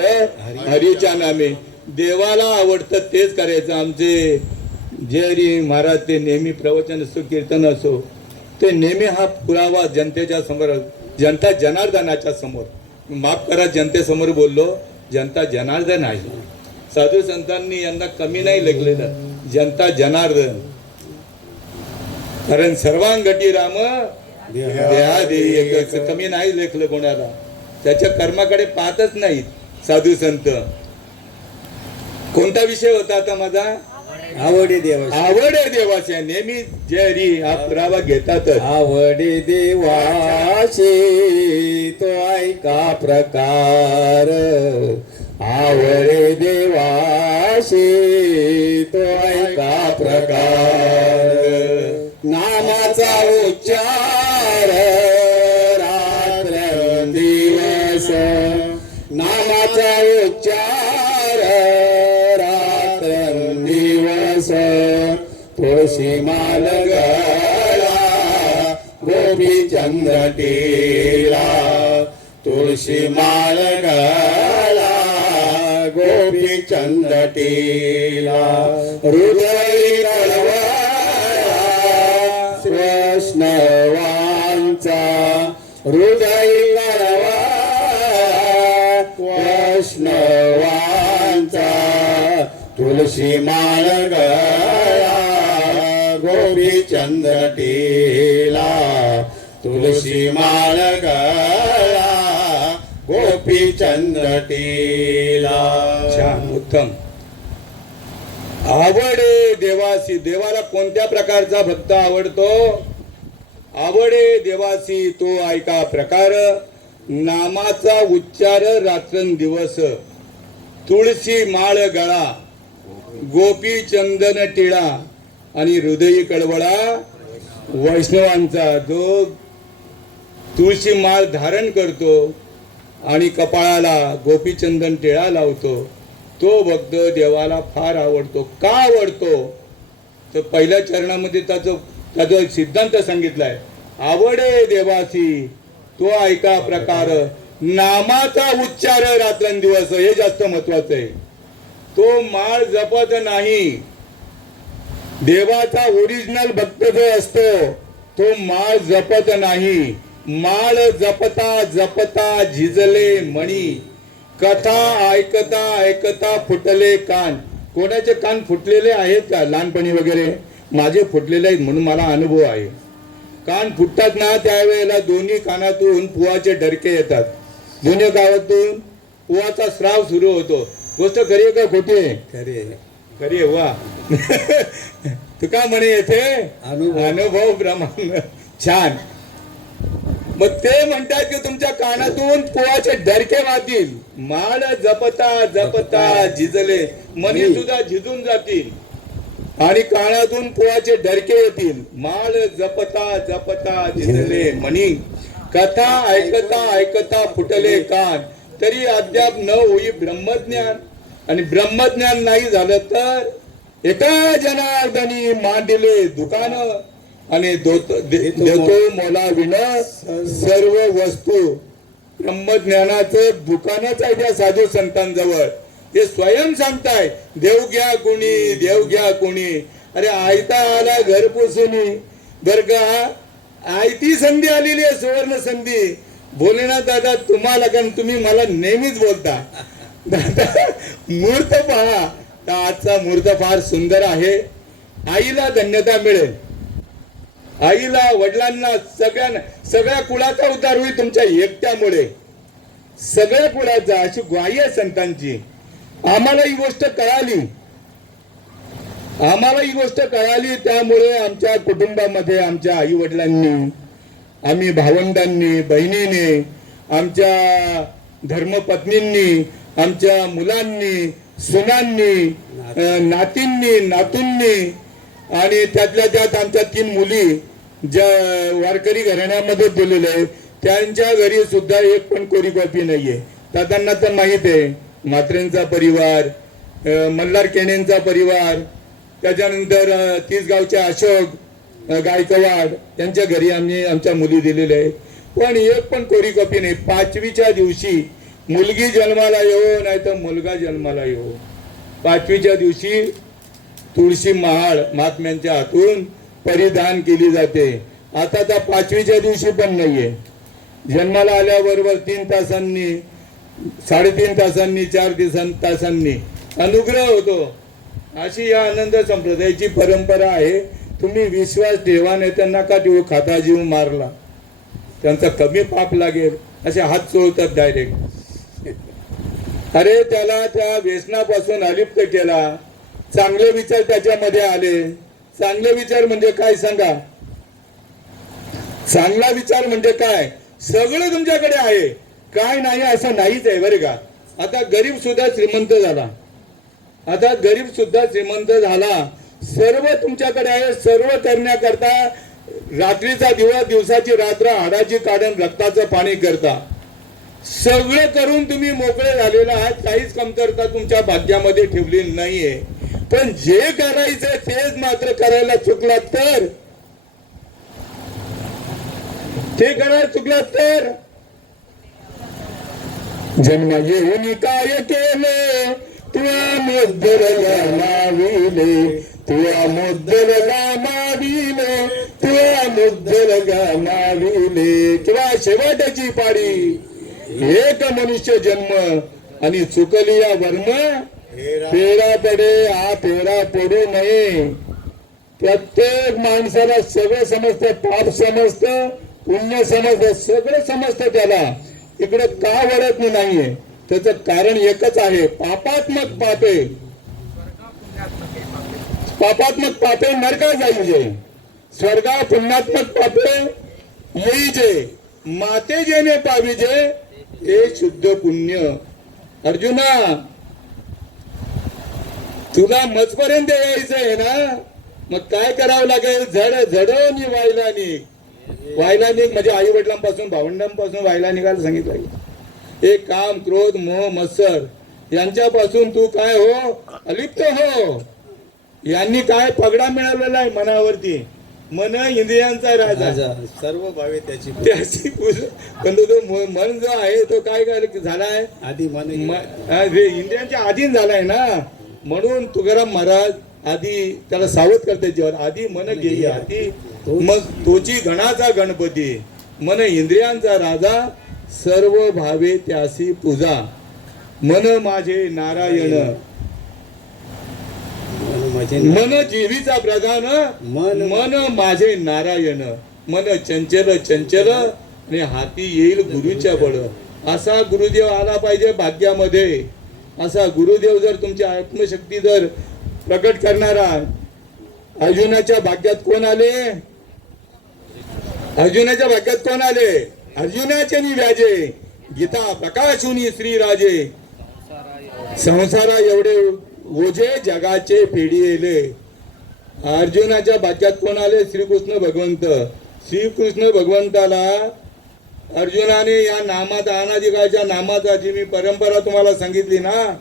हरीच्या नामे देवाला आवडतं तेच करायचं आमचे जे हरी महाराज ते नेहमी प्रवचन असो कीर्तन असो ते नेहमी हा पुरावा जनतेच्या समोर जनता जनार्दनाच्या समोर माफ करा जनतेसमोर बोललो जनता जनार्दन आहे साधू संतांनी यांना कमी नाही लेखलेलं जनता जनार्दन कारण सर्वांगटी राम देहादेही एक कमी नाही लेखलं कोणाला त्याच्या कर्माकडे पाहतच नाहीत साधू संत कोणता विषय होता आता माझा आवडे देवाची आवड आहे देवाच्या नेहमी जय हरी हा पुरावा घेतातच आवडे देवाचे तो ऐका प्रकार आवडे देवाचे तो ऐका प्रकार नामाचा उच्चार रात्र दिवस नामाचा उच्चार रात्र दिवस तुळशी माल गळा गोपी चंद्र टेला तुळशी माल गळा गोपी चंद्र टेला हृदय कळवळा वैष्णवांचा हृदय कळवळा वैष्णवांचा तुलसी माळ गळा गोपी चंद्र टेला तुलसी माळ गळा गोपी चंद्र टेला छान उत्तम आवडे देवासी देवाला कोणत्या प्रकारचा भक्त आवडतो आवडे देवासी तो ऐका प्रकार नामाचा उच्चार रात्रंदिवस तुळशी माळ गळा गोपी चंदन टिळा आणि हृदयी कळवळा वैष्णवांचा जो तुळशी माळ धारण करतो आणि कपाळाला गोपीचंदन टिळा लावतो तो भक्त देवाला फार आवडतो का आवडतो तर पहिल्या चरणामध्ये त्याचा सिद्धांत सांगितलाय आवडे देवासी तो ऐका प्रकार नामाचा उच्चार रात्रंदिवस हे जास्त महत्वाचं आहे तो माळ जपत नाही देवाचा ओरिजिनल भक्त जो असतो तो माळ जपत नाही माळ जपता जपता झिजले मणी कथा ऐकता ऐकता फुटले कान कोणाचे कान फुटलेले आहेत का लहानपणी वगैरे माझे फुटलेले आहेत म्हणून मला अनुभव आहे कान फुटतात ना त्यावेळेला दोन्ही कानातून पुवाचे डरके येतात दोन्ही गावातून पुवाचा स्राव सुरू होतो गोष्ट खरी आहे का खोटी आहे खरे खरी आहे वा तू का म्हणे येथे अनुभव. अनुभव प्रमाण छान मग ते म्हणतात की तुमच्या कानातून पुवाचे डरके वाहतील माळ जपता जपता झिजले मनी सुद्धा झिजून जातील आणि कानातून पुवाचे डरके येतील माळ जपता जपता झिजले मनी कथा ऐकता ऐकता फुटले कान तरी अद्याप न होई ब्रह्मज्ञान आणि ब्रह्मज्ञान नाही झालं तर एका जनार्दनी मांडिले दुकान आणि देतो मोला विन सर्व वस्तू ब्रह्मज्ञानाचं दुकानच आहे त्या साधू संतांजवळ ते स्वयं सांगताय देव घ्या कोणी अरे आयता आला घर पोचून बर का आयती संधी आलेली आहे सुवर्ण संधी भोलेनाथ दादा तुम्हाला कारण तुम्ही मला नेहमीच बोलता दादा मूर्त पहा तर आजचा मूर्त फार सुंदर आहे आईला धन्यता मिळेल आईला, वडिलांना, सगळ्या कुळाचा उद्धार होईल तुमच्या एकट्यामुळे. सगळ्या कुळाचा, अशी ग्वाही आहे संतांची. आम्हाला ही गोष्ट कळाली. त्यामुळे आमच्या कुटुंबामध्ये आमच्या आई वडिलांनी, आम्ही भावंडांनी, बहिणीने, आमच्या धर्मपत्नींनी, आमच्या मुलांनी, सुनांनी, नातींनी, नातूंनी आणि त्यातल्या त्यात आमच्या 3 मुली ज्या वारकरी घराण्यामध्ये दिलेल्या आहेत, त्यांच्या घरी सुद्धा एक पण कोरी कॉपी नाहीये. दादांना तर माहित आहे, म्हात्रेंचा परिवार, मल्हार केणेंचा परिवार, त्याच्यानंतर 30 गावचे अशोक गायकवाड यांच्या घरी आम्ही आमच्या मुली दिलेल्या आहेत. पण एक पण कोरी कॉपी नाही. 5वीच्या दिवशी मुलगी जन्माला येऊ नाही तर मुलगा जन्माला येऊ, 5वीच्या दिवशी तुळशी महाळ महात्म्यांच्या हातून परिधान केली जाते. आता त्या 5वीच्या दिवशी पण नाहीये. जन्माला आल्याबरोबर 3 तासांनी, 3.5 तासांनी, 4 तासांनी अनुग्रह होतो. अशी या आनंद संप्रदायाची परंपरा आहे. तुम्ही विश्वास ठेवा, नाही तर नका ठेवू. खाता जीव मारला त्यांचा कमी पाप लागेल असे हात चोळतात डायरेक्ट. अरे त्याला त्या व्यसनापासून अलिप्त केला. चांगले विचार त्याच्यामध्ये आले. चांगले विचार म्हणजे काय सांगा? चांगला विचार म्हणजे काय? सगळं तुमच्याकडे आहे, काय नाही असं नाहीच आहे बरे का. आता गरीब सुद्धा श्रीमंत झाला. सर्व तुमच्याकडे आहे. सर्व करण्याकरता रात्रीचा दिवस, दिवसाची रात्र, हाडाची काढण, रक्ताचं पाणी करता. सगळं करून तुम्ही मोकळे झालेला आहात. काहीच कमतरता तुमच्या भाग्यामध्ये ठेवलेली नाहीये. पण जे करायचं तेच मात्र करायला चुकलात तर, ते करायला चुकलात तर जन्म येऊन काय केले, तुला मुद्दर गमाविले, तुला मुद्दर गमाविले, तुला मुद्दर गमाविले. किंवा शेवटाची पाडी, एक मनुष्य जन्म आणि चुकली या वर्म, फेरा पडे हा फेरा पडू नये. प्रत्येक माणसाला सगळं समजतं, पाप समजतं, पुण्य समजतं, सगळं समजतं त्याला. इकडे का वळत नाहीये त्याचं कारण एकच आहे, पापात्मक पापे नरका जाईजे, स्वर्गा पुण्यात्मक पापे येईजे. माते जेने पाविजे हे शुद्ध पुण्य. अर्जुना, तुला मजपर्यंत यायचं आहे ना, मग काय करावं लागेल? झडवून व्हायला निघ. व्हायला निघ म्हणजे आई वडिलांपासून, भावंडांपासून व्हायला निघायला सांगितलं. हे काम, क्रोध, मोह, मत्सर यांच्यापासून तू काय हो, अलिप्त हो. यांनी काय पगडा मिळवलेला आहे मनावरती. मन इंद्रियांचा राजा, सर्व भावे त्याची पूजा. पण तो मन जो आहे तो काय झालाय? आधी मन इंद्रियांच्या अधीन झालाय ना. म्हणून तुकाराम महाराज आधी त्याला सावध करते, जेव्हा आधी मन गेली हाती, मग तोची गणाचा गणपती. मन इंद्रियांचा राजा, सर्व भावे त्यासी पूजा. मन माझे नारायण, मन जीवीचा प्रधान, मन माझे नारायण. मन चंचल चंचल आणि हाती येईल गुरुच्या बळ. असा गुरुदेव आला पाहिजे भाग्यामध्ये. असा गुरुदेव जर तुमची आत्मशक्ती जर प्रकट करणारा. अर्जुनाच्या भाग्यात कोण आले? अर्जुनाच्या भाग्यात कोण आले? अर्जुनाचे व्याजे गीता प्रकाशुनी श्रीराजे. संसारा एवढे ओझे जगाचे फेडिले. अर्जुनाच्या भाग्यात कोण आले? श्रीकृष्ण भगवंत. श्रीकृष्ण भगवंताला अर्जुनाने या नामाचा, अनादिकाळच्या नामाचा जी मी परंपरा तुम्हाला सांगितली ना,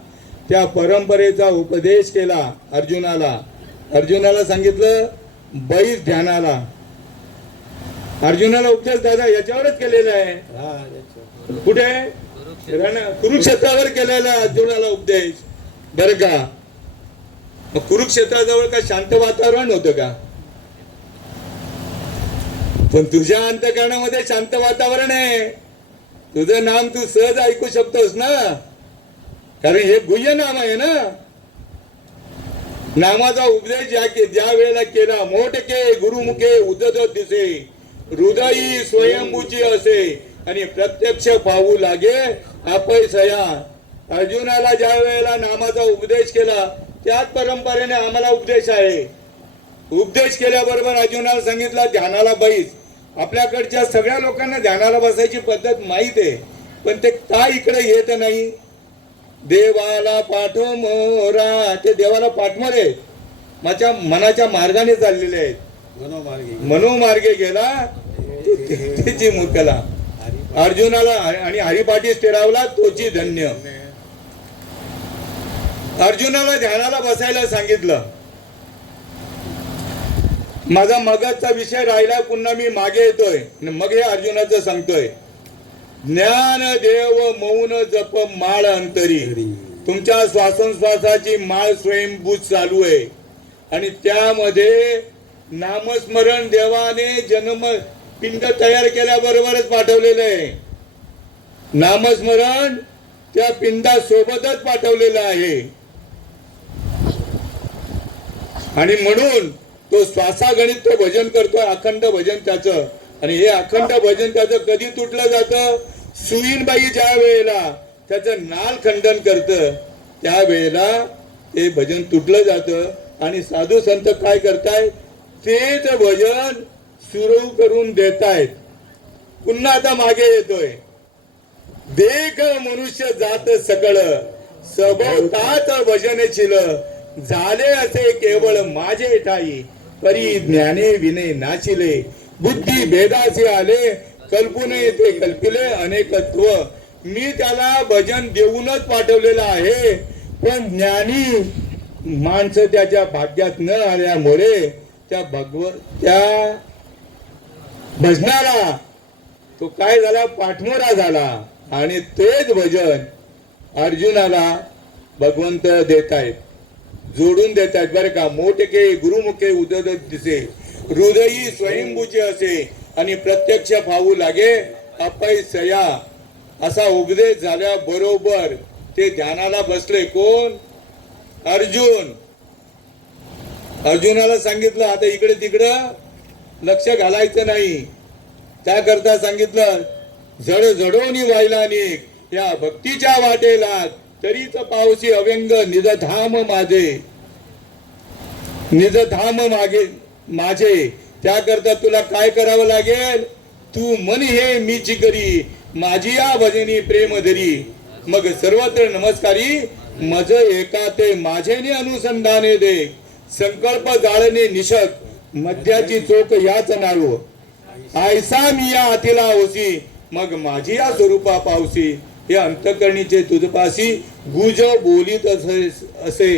त्या परंपरेचा उपदेश केला अर्जुनाला. अर्जुनाला सांगितलं बैस ध्यानाला. अर्जुनाला उपदेश दादा याच्यावरच केलेला आहे. कुठे? कुरुक्षेत्रावर केलेला अर्जुनाला उपदेश बरं का. मग कुरुक्षेत्राजवळ का शांत वातावरण होतं का? पण तुझ्या अंतःकरणामध्ये शांत वातावरण आहे. तुझं नाम तू सहज ऐकू शकतोस ना, कारण हे गुह्य नाम आहे ना. नामाचा उपदेश ज्या वेळेला केला, मोठके गुरुमुखे उदत दिसे, हृदयी स्वयंभूची असे आणि प्रत्यक्ष पाहू लागे अपयसया. अर्जुनाला ज्या वेळेला नामाचा उपदेश केला, त्याच परंपरेने आम्हाला उपदेश आहे. उपदेश केल्याबरोबर अर्जुनाला सांगितलं ध्यानाला बैस. आपल्याकडच्या सगळ्या लोकांना ध्यानाला बसायची पद्धत माहित आहे, पण ते का इकडे येत नाही? देवाला पाठव मोरा, ते देवाला पाठमोरे माझ्या मनाच्या मार्गाने चाललेले आहेत. मनोमार्गे गेला त्याची मुक्तला. अर्जुनाला आणि हरिपाठी स्थिरावला तोची धन्य. अर्जुनाला ध्यानाला बसायला सांगितलं. माझा मगजचा विषय राहिला, पुन्हा मी मागे येतोय. मग हे अर्जुनाचं सांगतोय, ज्ञान देव मौन जप माळ अंतरी. तुमच्या श्वासोश्वासाची माळ स्वयंभूत चालू आहे आणि त्यामध्ये नामस्मरण देवाने जन्म पिंड तयार केल्याबरोबरच पाठवलेलं आहे. नामस्मरण त्या पिंडासोबतच पाठवलेलं आहे आणि म्हणून तो श्वासागणित तो भजन करतोय, अखंड भजन त्याचं. आणि हे अखंड भजन त्याचं कधी तुटलं जातं? सुईनबाई ज्या वेळेला त्याचं नाल खंडन करतं त्यावेळेला हे भजन तुटलं जातं. आणि साधू संत काय करतायत? तेच भजन सुरू करून देतायत. पुन्हा आता मागे येतोय, देख मनुष्य जात सकळ सभोवताच भजन छिल, झाले असे केवळ माझे ठाई, परी ज्ञाने विने नाचिले, बुद्धी भेदाचे आले, कल्पने ते कल्पिले अनेकत्व. मी त्याला भजन देऊनच पाठवलेलं आहे, पण ज्ञानी माणसं त्याच्या भाग्यात न आल्यामुळे त्या भजनाला तो काय झाला? पाठमोरा झाला. आणि तेच भजन अर्जुनाला भगवंत देतायत, जोडून देतायत बरं का. मोठके गुरुमुखे उदत दिसे, हृदयी स्वयंभूचे असे आणि प्रत्यक्ष पाहू लागे अपयसया. असा उपदेश झाल्या बरोबर ते ध्यानाला बसले. कोण? अर्जुन. अर्जुनाला सांगितलं आता इकडे तिकडं लक्ष घालायचं नाही. त्याकरता सांगितलं जड जडोनी व्हायला निघ या भक्तीच्या वाटेला, तरीच पावसी अव्यंग निजधाम माझे, निजधाम मागे माझे. त्याकरता तुला काय करावं लागेल? तू मन हे मीची करी, माझी या भजनी प्रेम धरी, मग सर्वत्र नमस्कारी मज एका ते माझेने अनुसंधाने दे. संकल्प जाळणे निशक मध्याची चोख याच नारो, आयसा मी या अतिला होसी, मग माझी या स्वरूपा पावसी. हे अंतकरणीचे तुझपासी गुज बोलीत असे.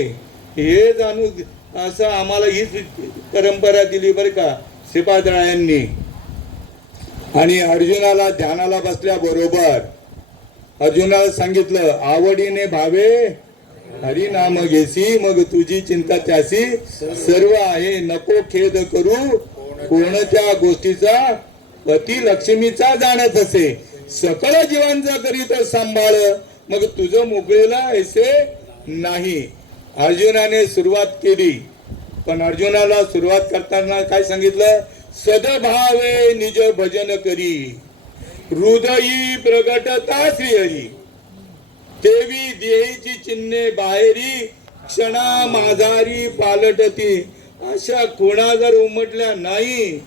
हे जाणू असं आम्हाला हीच परंपरा दिली बरं का श्रीपादरायांनी. आणि अर्जुनाला ध्यानाला बसल्या बरोबर अर्जुनाला सांगितलं आवडीने भावे हरी नाम घेसी, मग तुझी चिंता त्यासी सर्व आहे. नको खेद करू कोणत्या गोष्टीचा, पती लक्ष्मीचा जाणत असे. सकळ जीवांचा करीत सांभाळ, मग तुझं मोकळीला ऐसे नाही. अर्जुनाने सुरुवात केली, पण अर्जुनाला सुरुवात करताना काय सांगितलं? सदभावे निज भजन करी, हृदयी प्रगटता श्रीहरी, देवी देहीची चिन्हे बाहेरी, क्षणा माझारी पालटती. अशा खुणा जर उमटल्या नाही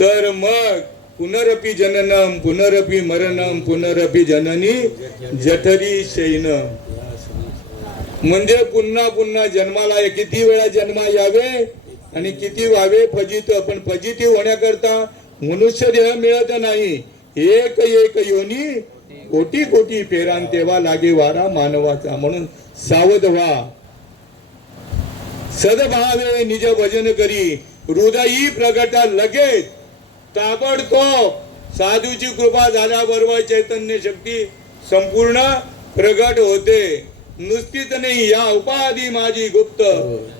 तर मग पुनरपि जननम पुनरपि मरणम पुनरपि जननी जठरी शयनम. म्हणजे पुन्हा पुन्हा जन्माला किती वेळा जन्मा यावे आणि किती व्हावे फजित. पण फजिती होण्याकरता मनुष्य देह मिळत नाही. एक एक योनी कोटी कोटी फेरान तेव्हा लागे वारा मानवाचा. म्हणून सावध व्हा. सदभावे निज भजन करी, हृदयी प्रगटा लगेच ताबडतोब. साधूची कृपा झाल्याबरोबर चैतन्य शक्ती संपूर्ण प्रगट होते. नुसतीच नाही, या उपाधी माझी गुप्त,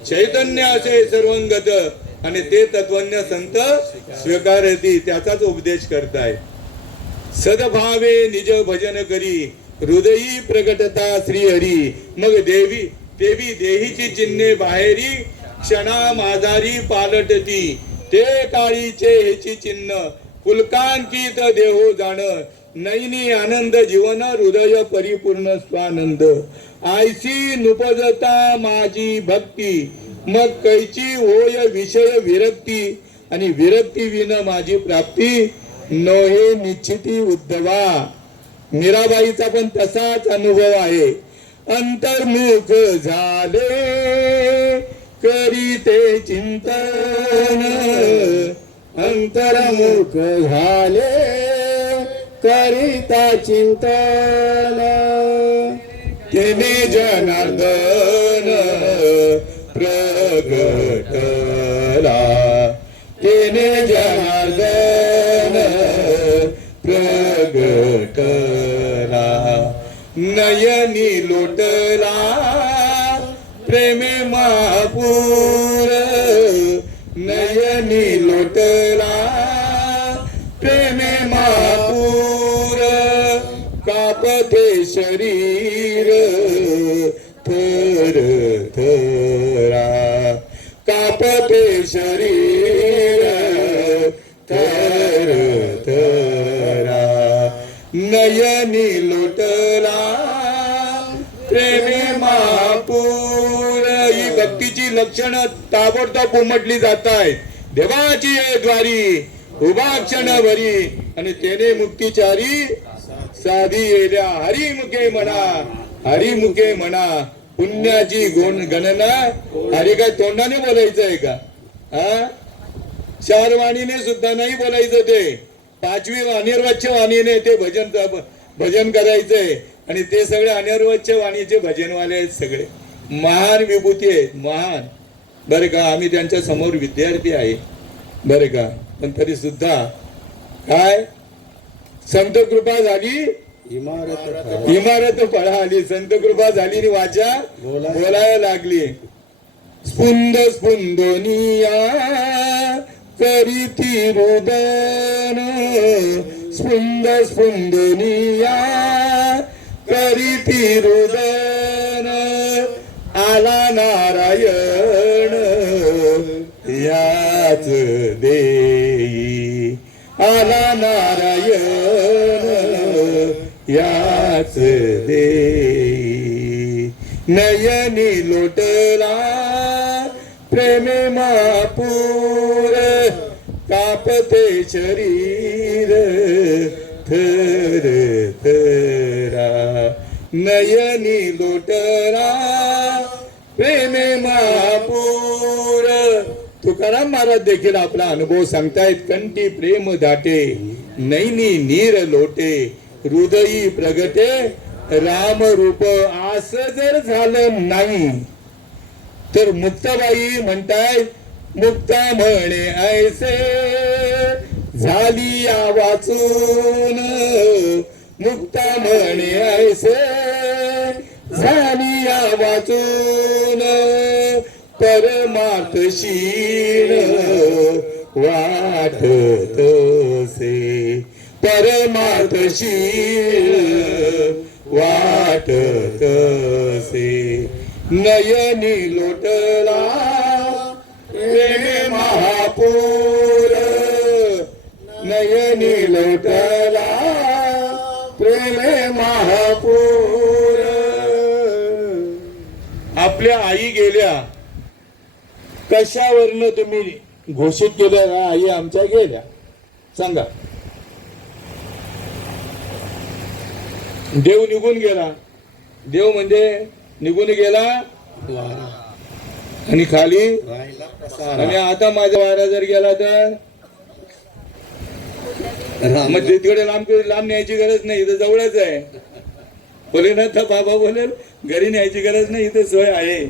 चैतन्य असे सर्वंगत. आणि ते तत्वज्ञ संत स्वीकारती, त्याचाच उपदेश करताय. सदभावे निज भजन करी, हृदयी प्रगटता श्रीहरी, मग तेवी देहीची चिन्हे बाहेरी क्षणा माझारी पालटती ते काळीचे हेची चिन्ह पुलकांकित देहो जाण नैनी आनंद जीवन हृदय परिपूर्ण स्वानंद आयसी नुपजता माझी भक्ती मग कैची होय विषय विरक्ती आणि विरक्ती विन माझी प्राप्ती नोहे निश्चिती उद्धवा. मीराबाईचा पण तसाच अनुभव आहे. अंतर्मुख झाले करीते चिंतन अंतर्मुख झाले करिता चिंतन तेने जनार्दन प्रगटला तेने जनार्दन प्रगटला नयनी लोटला प्रेमे महापूर नयनी लोटला प्रेमे महापूर कापते शरीर थर थरा कापते शरीर थर थरा नयनी लोटला प्रेमे महापूर. ही भक्तीची लक्षणं ताबडतोब उमटली जात आहेत. देवाची आहे द्वारी उभा क्षण भरी आणि तेने मुक्तिचारी साधी येल्या हरिमुखे म्हणा हरिमुखे म्हणा. पुण्याची गणना हरी काय तोंडाने बोलायचं आहे का? हा चार वाणीने सुद्धा नाही बोलायचं. ते पाचवी अनिर्वाच्य वाणीने ते भजन करायचंय आणि ते सगळे अनिर्वाच्य वाणीचे भजनवाले आहेत. सगळे महान विभूती आहेत महान बरं का. आम्ही त्यांच्या समोर विद्यार्थी आहे बरं का. पण तरी सुद्धा काय संत कृपा झाली इमारत फळा आली. संत कृपा झाली आणि वाचा बोलायला लागली. स्पुंद स्पुंदोनिया करीती रुदन स्पुंद स्पुंदोनिया करीती रुदन आला नारायण याच देई आला नारायण याच देई नयनी लोटला प्रेमे महापूर कापते शरीर थर थरा नयनी लोटला प्रेमे महापूर. तुकाराम महाराज देखील आपला अनुभव सांगतायत. कंठी प्रेम दाटे नैनी नीर लोटे हृदयी प्रगटे राम रूप आस जर झालं नाही तर मुक्ताबाई म्हणताय मुक्ता म्हणे ऐसे झाली या वाचून मुक्ता म्हणे ऐसे झाली या वाचून परमार्थ शीण वाटतसे परमार्थ शीण वाटतसे नयनी लोटला प्रेमे महापूर नयनी लोटला प्रेमे महापूर. आपल्या आई गेल्या कशावरनं तुम्ही घोषित केलं का? आई आमच्या गेल्या सांगा. देव निघून गेला. देव म्हणजे निघून गेला आणि खाली आणि आता माझा वारा जर गेला तर मग तिकडे लांब न्यायची गरज नाही. इथं जवळच आहे. बोले ना तर बाबा बोलेल घरी न्यायची गरज नाही इथे सोय आहे.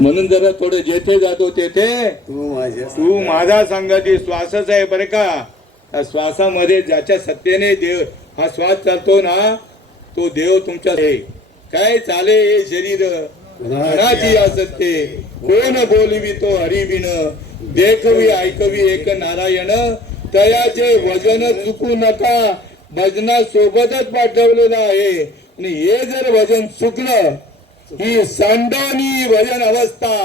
म्हणून जरा थोडं जेथे जातो तेथे तू माझा संगाती श्वासच आहे बरं का. त्या श्वासामध्ये ज्याच्या सत्तेने देव हा श्वास चालतो ना तो देव तुमच्या आहे. काय चाले हे शरीर कोणाची असत्ते कोण बोलवी तो हरिबिन देखवी ऐकवी एक नारायण तयाचे वजन चुकू नका. भजना सोबतच पाठवलेलं आहे आणि हे जर वजन चुकलं ही सांडोनी भजन अवस्था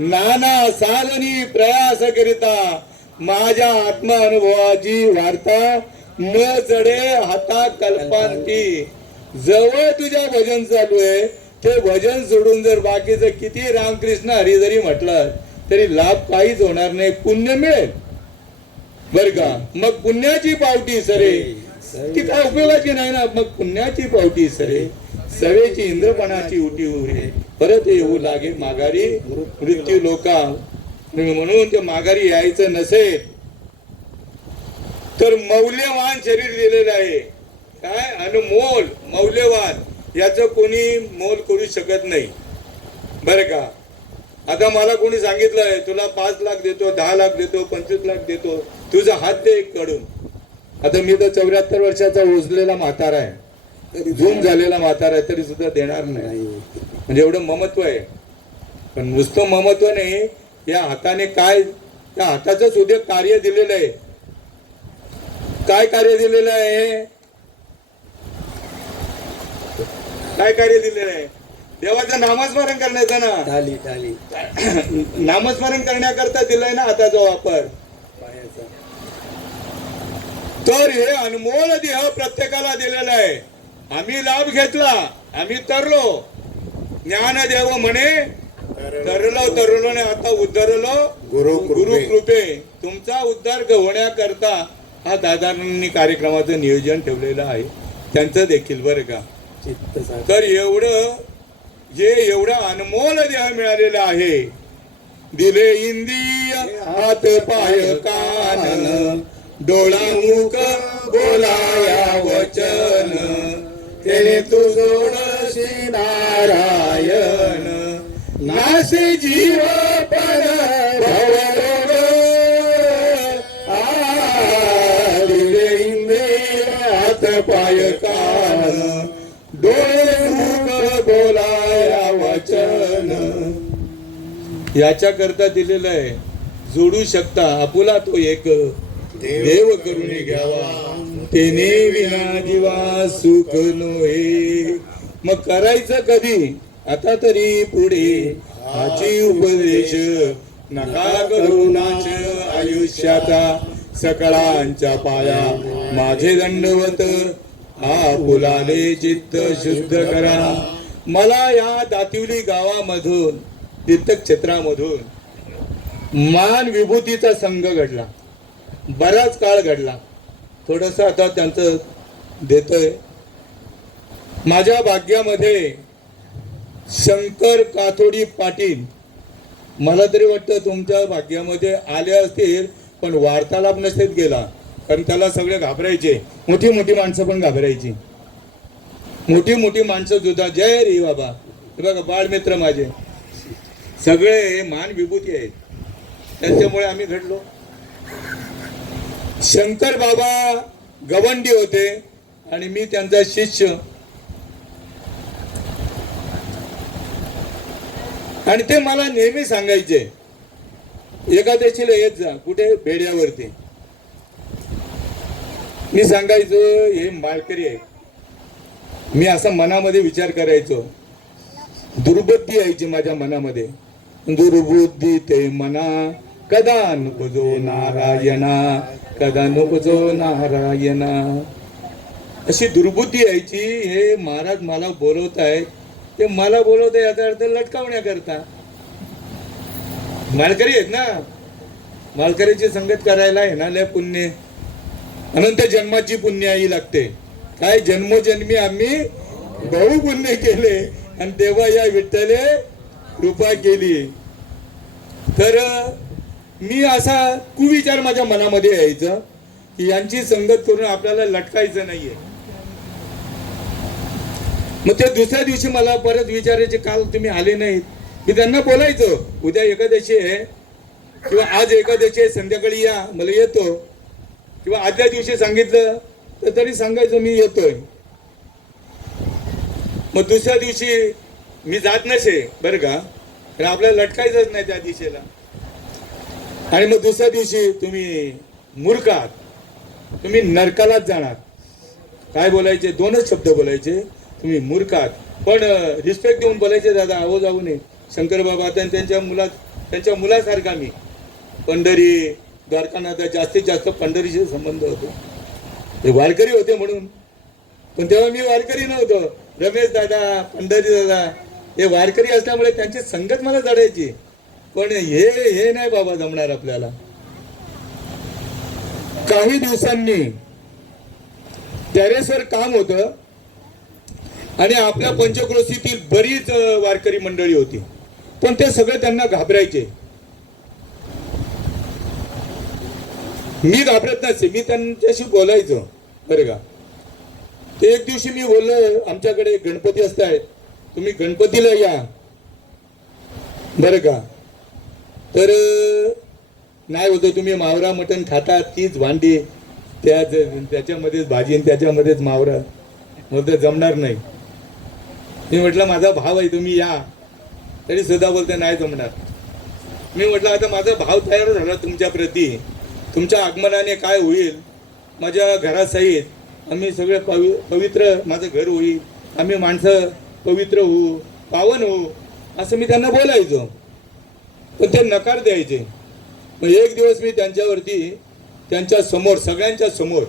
नाना साधनी प्रयास करिता माझ्या आत्मा अनुभवाची वार्ता न चढे हाता कल्पांती. जवळ तुझ्या भजन चालू आहे ते भजन सोडून जर बाकीचं किती रामकृष्ण हरी जरी म्हटलं तरी लाभ काहीच होणार नाही. पुण्य मिळेल बर का, मग पुण्याची पावटी सरे ती काय उपयोगाची नाही ना. मग पुण्याची पावटी सरे सवेची इंद्रपणाची उटी उरे परत येऊ लागे माघारी मृत्यू लोका. म्हणून ते माघारी यायचं नसेल तर मौल्यवान शरीर दिलेलं आहे. काय अनमोल मौल्यवान, याचं कोणी मोल करू शकत नाही बरं का. आता मला कोणी सांगितलंय तुला 5 लाख देतो, 10 लाख देतो, 25 लाख देतो, तुझा हात दे एक कडून. आता मी तर 74 वर्षाचा उजलेला म्हातारा आहे, झूम झालेला म्हातारा आहे, तरी सुद्धा देणार नाही. म्हणजे एवढं ममत्व आहे. पण नुसतं ममत्व नाही, या हाताने काय, त्या हाताचं सुद्धा कार्य दिलेलं आहे. काय कार्य दिलेलं आहे, काय कार्य दिलेलं आहे? देवाचं नामस्मरण करण्याचं ना. टाली टाली नामस्मरण करण्याकरता दिलंय ना हाताचा वापर. तर हे अनमोल देह प्रत्येकाला दिलेला आहे. आम्ही लाभ घेतला, आम्ही तरलो. ज्ञानदेव म्हणे तरलो ने आता उद्धरलो गुरु कृपे. तुमचा उद्धार होण्याकरता हा दादांनी कार्यक्रमाचं नियोजन ठेवलेलं आहे, त्यांचं देखील बरं का. तर एवढं अनमोल देह मिळालेला आहे. दिले इंद्रिय हात पाय कान डोळा मुख बोलाया वचन तेने तू जोडशी नारायण नासे जीव पण भवरोग. दिले इंद्रिय हात पाय कान डोळे मुख बोलाया वचन. याच्या करता दिलेलं आहे. जोडू शकता आपुला तो एक देव करून घ्यावा तेने विना जीवा सुख नोहे. मग करायचं कधी, आता तरी पुढे हाची उपदेश नका करू नाच आयुष्याचा सकळांच्या पाया माझे दंडवत आपुलाले चित्त शुद्ध करा. मला या दातिवली गावामधून तीर्थक्षेत्रामधून मान विभूतीचा संघ घडला, बराच काळ घडला. थोडस आता त्यांचं देतोय. माझ्या भाग्यामध्ये शंकर काथोडी पाटील, मला तरी वाटतं तुमच्या भाग्यामध्ये आले असतील पण वार्तालाप नसतेच गेला, कारण त्याला सगळे घाबरायचे. मोठी मोठी माणसं पण घाबरायची, मोठी मोठी माणसं सुद्धा. जय रे बाबा, हे बघा बाळमित्र माझे सगळे मान विभूती आहेत, त्यांच्यामुळे आम्ही घडलो. शंकर बाबा गवंडी होते आणि मी त्यांचा शिष्य. आणि ते मला नेहमी सांगायचे एकादशीला येत जा कुठे बेड्यावरती. मी सांगायचो हे मालकरी आहे. मी असा मनामध्ये विचार करायचो, दुर्बुद्धी यायची माझ्या मनामध्ये. दुर्बुद्धी ते मना कदा नुकजो नारायणा, कदा नुकजो नारायणा, अशी दुर्बुद्धी यायची. हे महाराज मला बोलवत आहेत, ते मला बोलवत आहे याचा अर्थ लटकावण्याकरता. मालकरी आहेत ना, मालकरीची संगत करायला आहे ना लय पुण्य, अनंत जन्माची पुण्याई लागते. काय जन्मोजन्मी आम्ही बहु पुण्य केले आणि तेव्हा या विठ्ठले कृपा केली. तर मी असा कुविचार माझ्या मनामध्ये यायचा की यांची संगत करून आपल्याला लटकायचं नाहीये. मग ते दुसऱ्या दिवशी मला परत विचारायचे, काल तुम्ही आले नाहीत. मी त्यांना बोलायचो उद्या एकादशी आहे किंवा आज एकादशी आहे, संध्याकाळी या, मला येतो. किंवा आदल्या दिवशी सांगितलं तर तरी सांगायचं मी येतोय. मग दुसऱ्या दिवशी मी जात नसे बरं का, कारण आपल्याला लटकायचंच नाही त्या दिशेला. आणि मग दुसऱ्या दिवशी तुम्ही मूर्ख आहात, तुम्ही नरकालाच जाणार. काय बोलायचे, दोनच शब्द बोलायचे, तुम्ही मूर्ख आहात. पण रिस्पेक्ट देऊन बोलायचे, दादा आहो जाऊ नये, शंकर बाबा त्यांच्या मुलासारखा मी. पंढरी द्वारकानाथ जास्तीत जास्त पंढरीशी संबंध होतो, ते वारकरी होते म्हणून. पण तेव्हा मी वारकरी नव्हतो. रमेश दादा, पंढरी दादा हे वारकरी असल्यामुळे त्यांची संगत मला जडायची. पण हे नाही बाबा जमणार आपल्याला. काही दिवसांनी टेरेसवर काम होतं आणि आपल्या पंचक्रोशीतील बरीच वारकरी मंडळी होती, पण ते सगळे त्यांना घाबरायचे. मी घाबरत नसे, मी त्यांच्याशी बोलायचो बरं का. ते एक दिवशी मी बोललो, आमच्याकडे गणपती असतायत, तुम्ही गणपतीला या बरं का. तर नाही होतं, तुम्ही मावरा मटण खाता, तीच भांडी, त्याच्यामध्येच भाजी आणि त्याच्यामध्येच मावरा, मग ते जमणार नाही. मी म्हटलं माझा भाव आहे, तुम्ही या. तरी सुद्धा बोलते नाही जमणार. मी म्हटलं आता माझा भाव तयार झाला तुमच्या प्रती, तुमच्या आगमनाने काय होईल, माझ्या घरासहित आम्ही सगळे पवित्र, माझं घर होईल, आम्ही माणसं पवित्र होऊ, पावन होऊ, असं मी त्यांना बोलायचो. पण ते नकार द्यायचे. मग एक दिवस मी त्यांच्यावरती, त्यांच्या समोर, सगळ्यांच्या समोर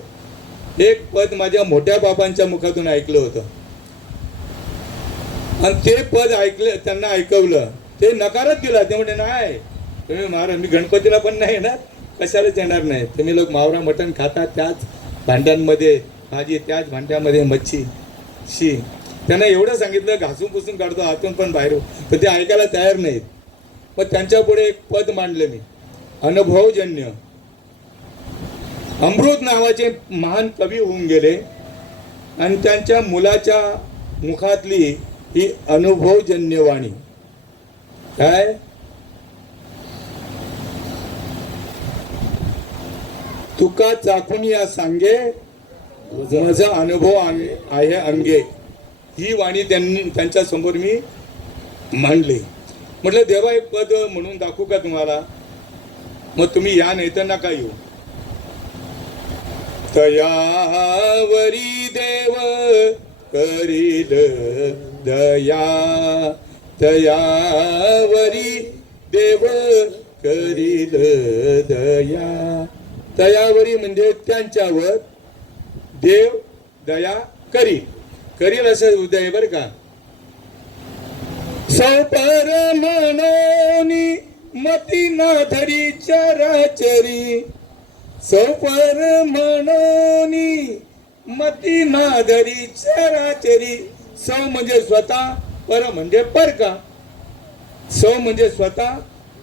एक पद माझ्या मोठ्या बाबांच्या मुखातून ऐकलं होतं. आणि ते पद त्यांना ऐकवलं, ते नकारच दिला. ते म्हणजे नाही तुम्ही महाराज, मी गणपतीला पण नाही येणार, कशालाच येणार नाही. तुम्ही लोक मावरा मटण खाता, त्याच भांड्यांमध्ये भाजी, त्याच भांड्यामध्ये मच्छी, शी. त्यांना एवढं सांगितलं, घासून पुसून काढतो आतून पण बाहेर, तर ते ऐकायला तयार नाहीत. मग त्यांच्या पुढे एक पद मांडलं मी, अनुभवजन्य. अमृत नावाचे महान कवी होऊन गेले आणि त्यांच्या मुलाच्या मुखातली ही अनुभवजन्य वाणी. काय तुका चाकून या सांगे, माझा अनुभव आहे अंगे. ही वाणी त्यांच्या समोर मी मांडली. म्हटलं देवा एक पद म्हणून दाखवू का तुम्हाला, मग तुम्ही या नाही तर नका येऊ. तयावरी देव करील दया, तयावरी देव करील दया. तयावरी म्हणजे त्यांच्यावर देव दया करील असं उदय बर का. सौपर म्हणोनी मती ना धरी चराचरी, सौपर म्हणोनी मती ना धरी चराचरी. सौ म्हणजे स्वतः, पर म्हणजे परका. सौ म्हणजे स्वतः,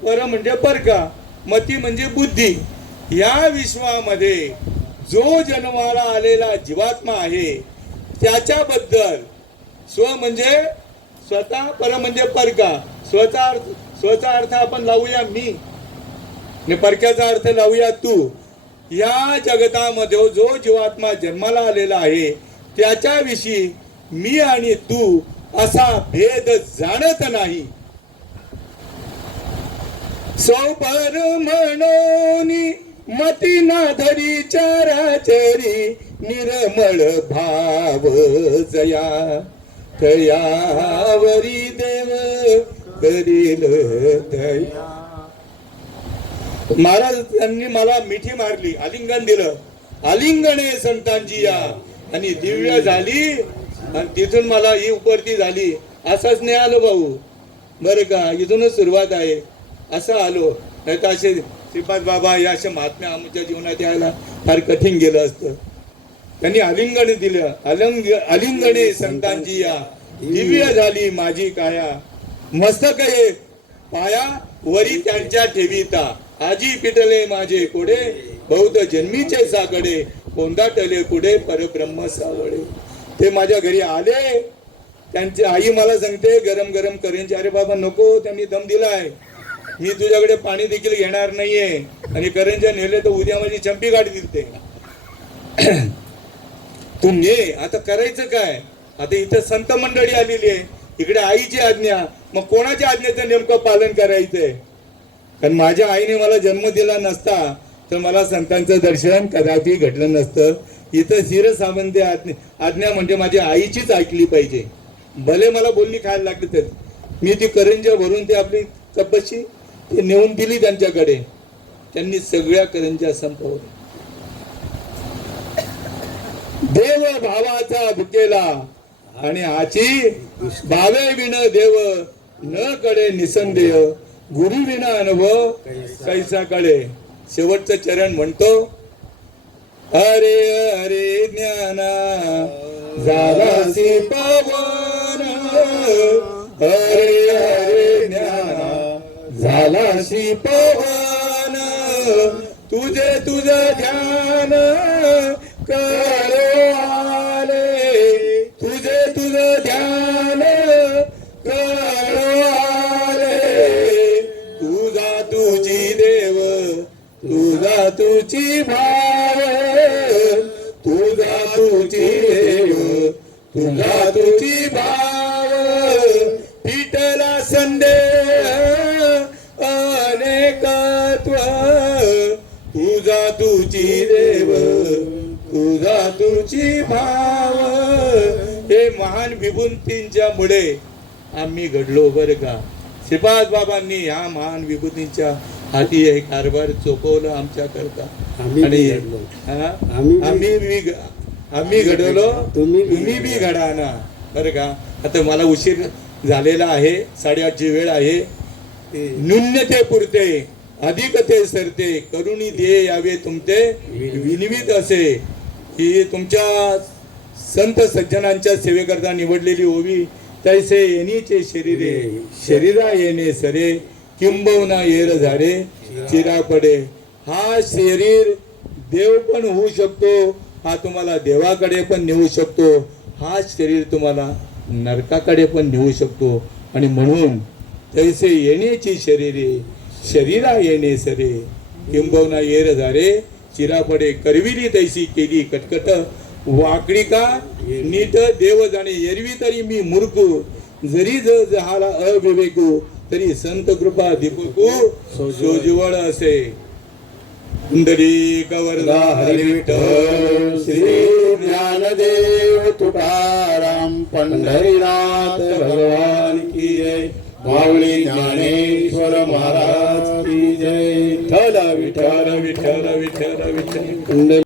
पर म्हणजे परका, मती म्हणजे बुद्धी. या विश्वामध्ये जो जन्माला आलेला जीवात्मा आहे त्याच्याबद्दल स्व म्हणजे स्वतः, पर म्हणजे परका. स्वचा अर्थ आपण लावूया मी, आणि परक्याचा अर्थ लावूया तू. या जगतामध्ये जो जीवात्मा जन्माला आलेला आहे त्याच्याविषयी मी आणि तू असा भेद जाणत नाही. सौपर म्हणोनी मती ना धरी चराचरी, निर्मळ भाव जया, तयावरी देव करील दया. महाराज त्यांनी मला मिठी मारली, आलिंगन दिलं. आलिंगणे संतांची या, आणि दिव्य झाली. आणि तिथून मला ही उपरती झाली. असाच नाही आलो भाऊ बरं का, इथूनच सुरुवात आहे. असं आलो, नाही तर असे श्रीपाद बाबा या अशा महात्म्या आमच्या जीवनात यायला फार कठीण गेलं असतं. त्यांनी आलिंगण दिलं. आलिंगणे संतांची या, दिव्य झाली माझी काया. मस्तक हे पाया वरी त्यांच्या ठेविता, आजी पिटले माझे कोडे, बौद्ध जन्मीचे साकडे, कोंदाटले पुढे परब्रह्म सावळे. ते माझ्या घरी आले. त्यांची आई मला सांगते गरम गरम करेन. अरे बाबा नको, त्यांनी दम दिलाय, मी तुझ्याकडे पाणी देखील घेणार नाहीये. आणि करंजा नेले तर उद्या माझी चंपी गाडी दिलते. तू ने, आता करायचं काय. आता इथं संत मंडळी आलेली आहे, इकडे आईची आज्ञा. मग कोणाच्या आज्ञेचं नेमकं पालन करायचंय. कारण माझ्या आईने मला जन्म दिला नसता तर मला संतांचं दर्शन कदापि घडलं नसतं. इथं शिरसावंती आज्ञा म्हणजे माझ्या आईचीच ऐकली पाहिजे. भले मला बोलणी खायला लागली तर मी ती करंजा भरून ती आपली कपशी ती नेऊन दिली त्यांच्याकडे. त्यांनी सगळ्या करंजा संपवल्या. देव भावाचा भुकेला आणि आची भावे विण देव न कळे निसंदेह गुरु विना अनुभव कैसा कळे. शेवटचं चरण म्हणतो, हरे हरे ज्ञाना झालासी पवन, हरे हरे ज्ञाना झालासी पवन, तुझे तुझे ध्यान करो आले, तुझे तुझे ध्यान करो आले, तुझा तुझी देव तुझा तुझी भाव, तुझा तुझी देव तुझा तुझी भाव, पिटला संदेह अनेकत्व, तुझा तुझी देव तुझा तुझी भाव. हे महान विभूतींच्या मुळे आम्ही घडलो बरं का. श्रीपाद बाबांनी ह्या महान विभूतींच्या हाती हे कारभार चोपवलं आमच्या करता. आणि आम्ही घडवलो, तुम्ही बी घडा ना बरं का. आता मला उशीर झालेला आहे, 8:30ची वेळ आहे. न्यून्यते पुरते अधिकते सरते करुणी दे यावे तुमचे विनिवित असे. ही तुमच्या संत सज्जनांच्या सेवेकरता निवडलेली ओवी. तैसे येणीचे शरीरे शरीरा येणे सरे किंबहुना येर झाडे चिरा पडे. हा शरीर देव पण होऊ शकतो, हा तुम्हाला देवाकडे पण नेऊ शकतो, हा शरीर तुम्हाला नरकाकडे पण नेऊ शकतो. आणि म्हणून तैसे येण्याची शरीरे शरीरा येणे सरे किंबहुना येर झाडे चिरा पडे. करविली तैसी केली कटकट वाकडी का नीट देव जाणे. एरवी तरी मी मूर्खू जरी जहाला अविवेकू तरी संत कृपा दीपकू सोजवळ असे. कुंडली कवरदा हरी विठ्ठल श्री ज्ञानदेव तुकाराम पंढरीनाथ भगवान की जय. माऊली ज्ञानेश्वर महाराज की जय. विठ्ठल विठ्ठल विठ्ठल विठ्ठल विठ्ठल.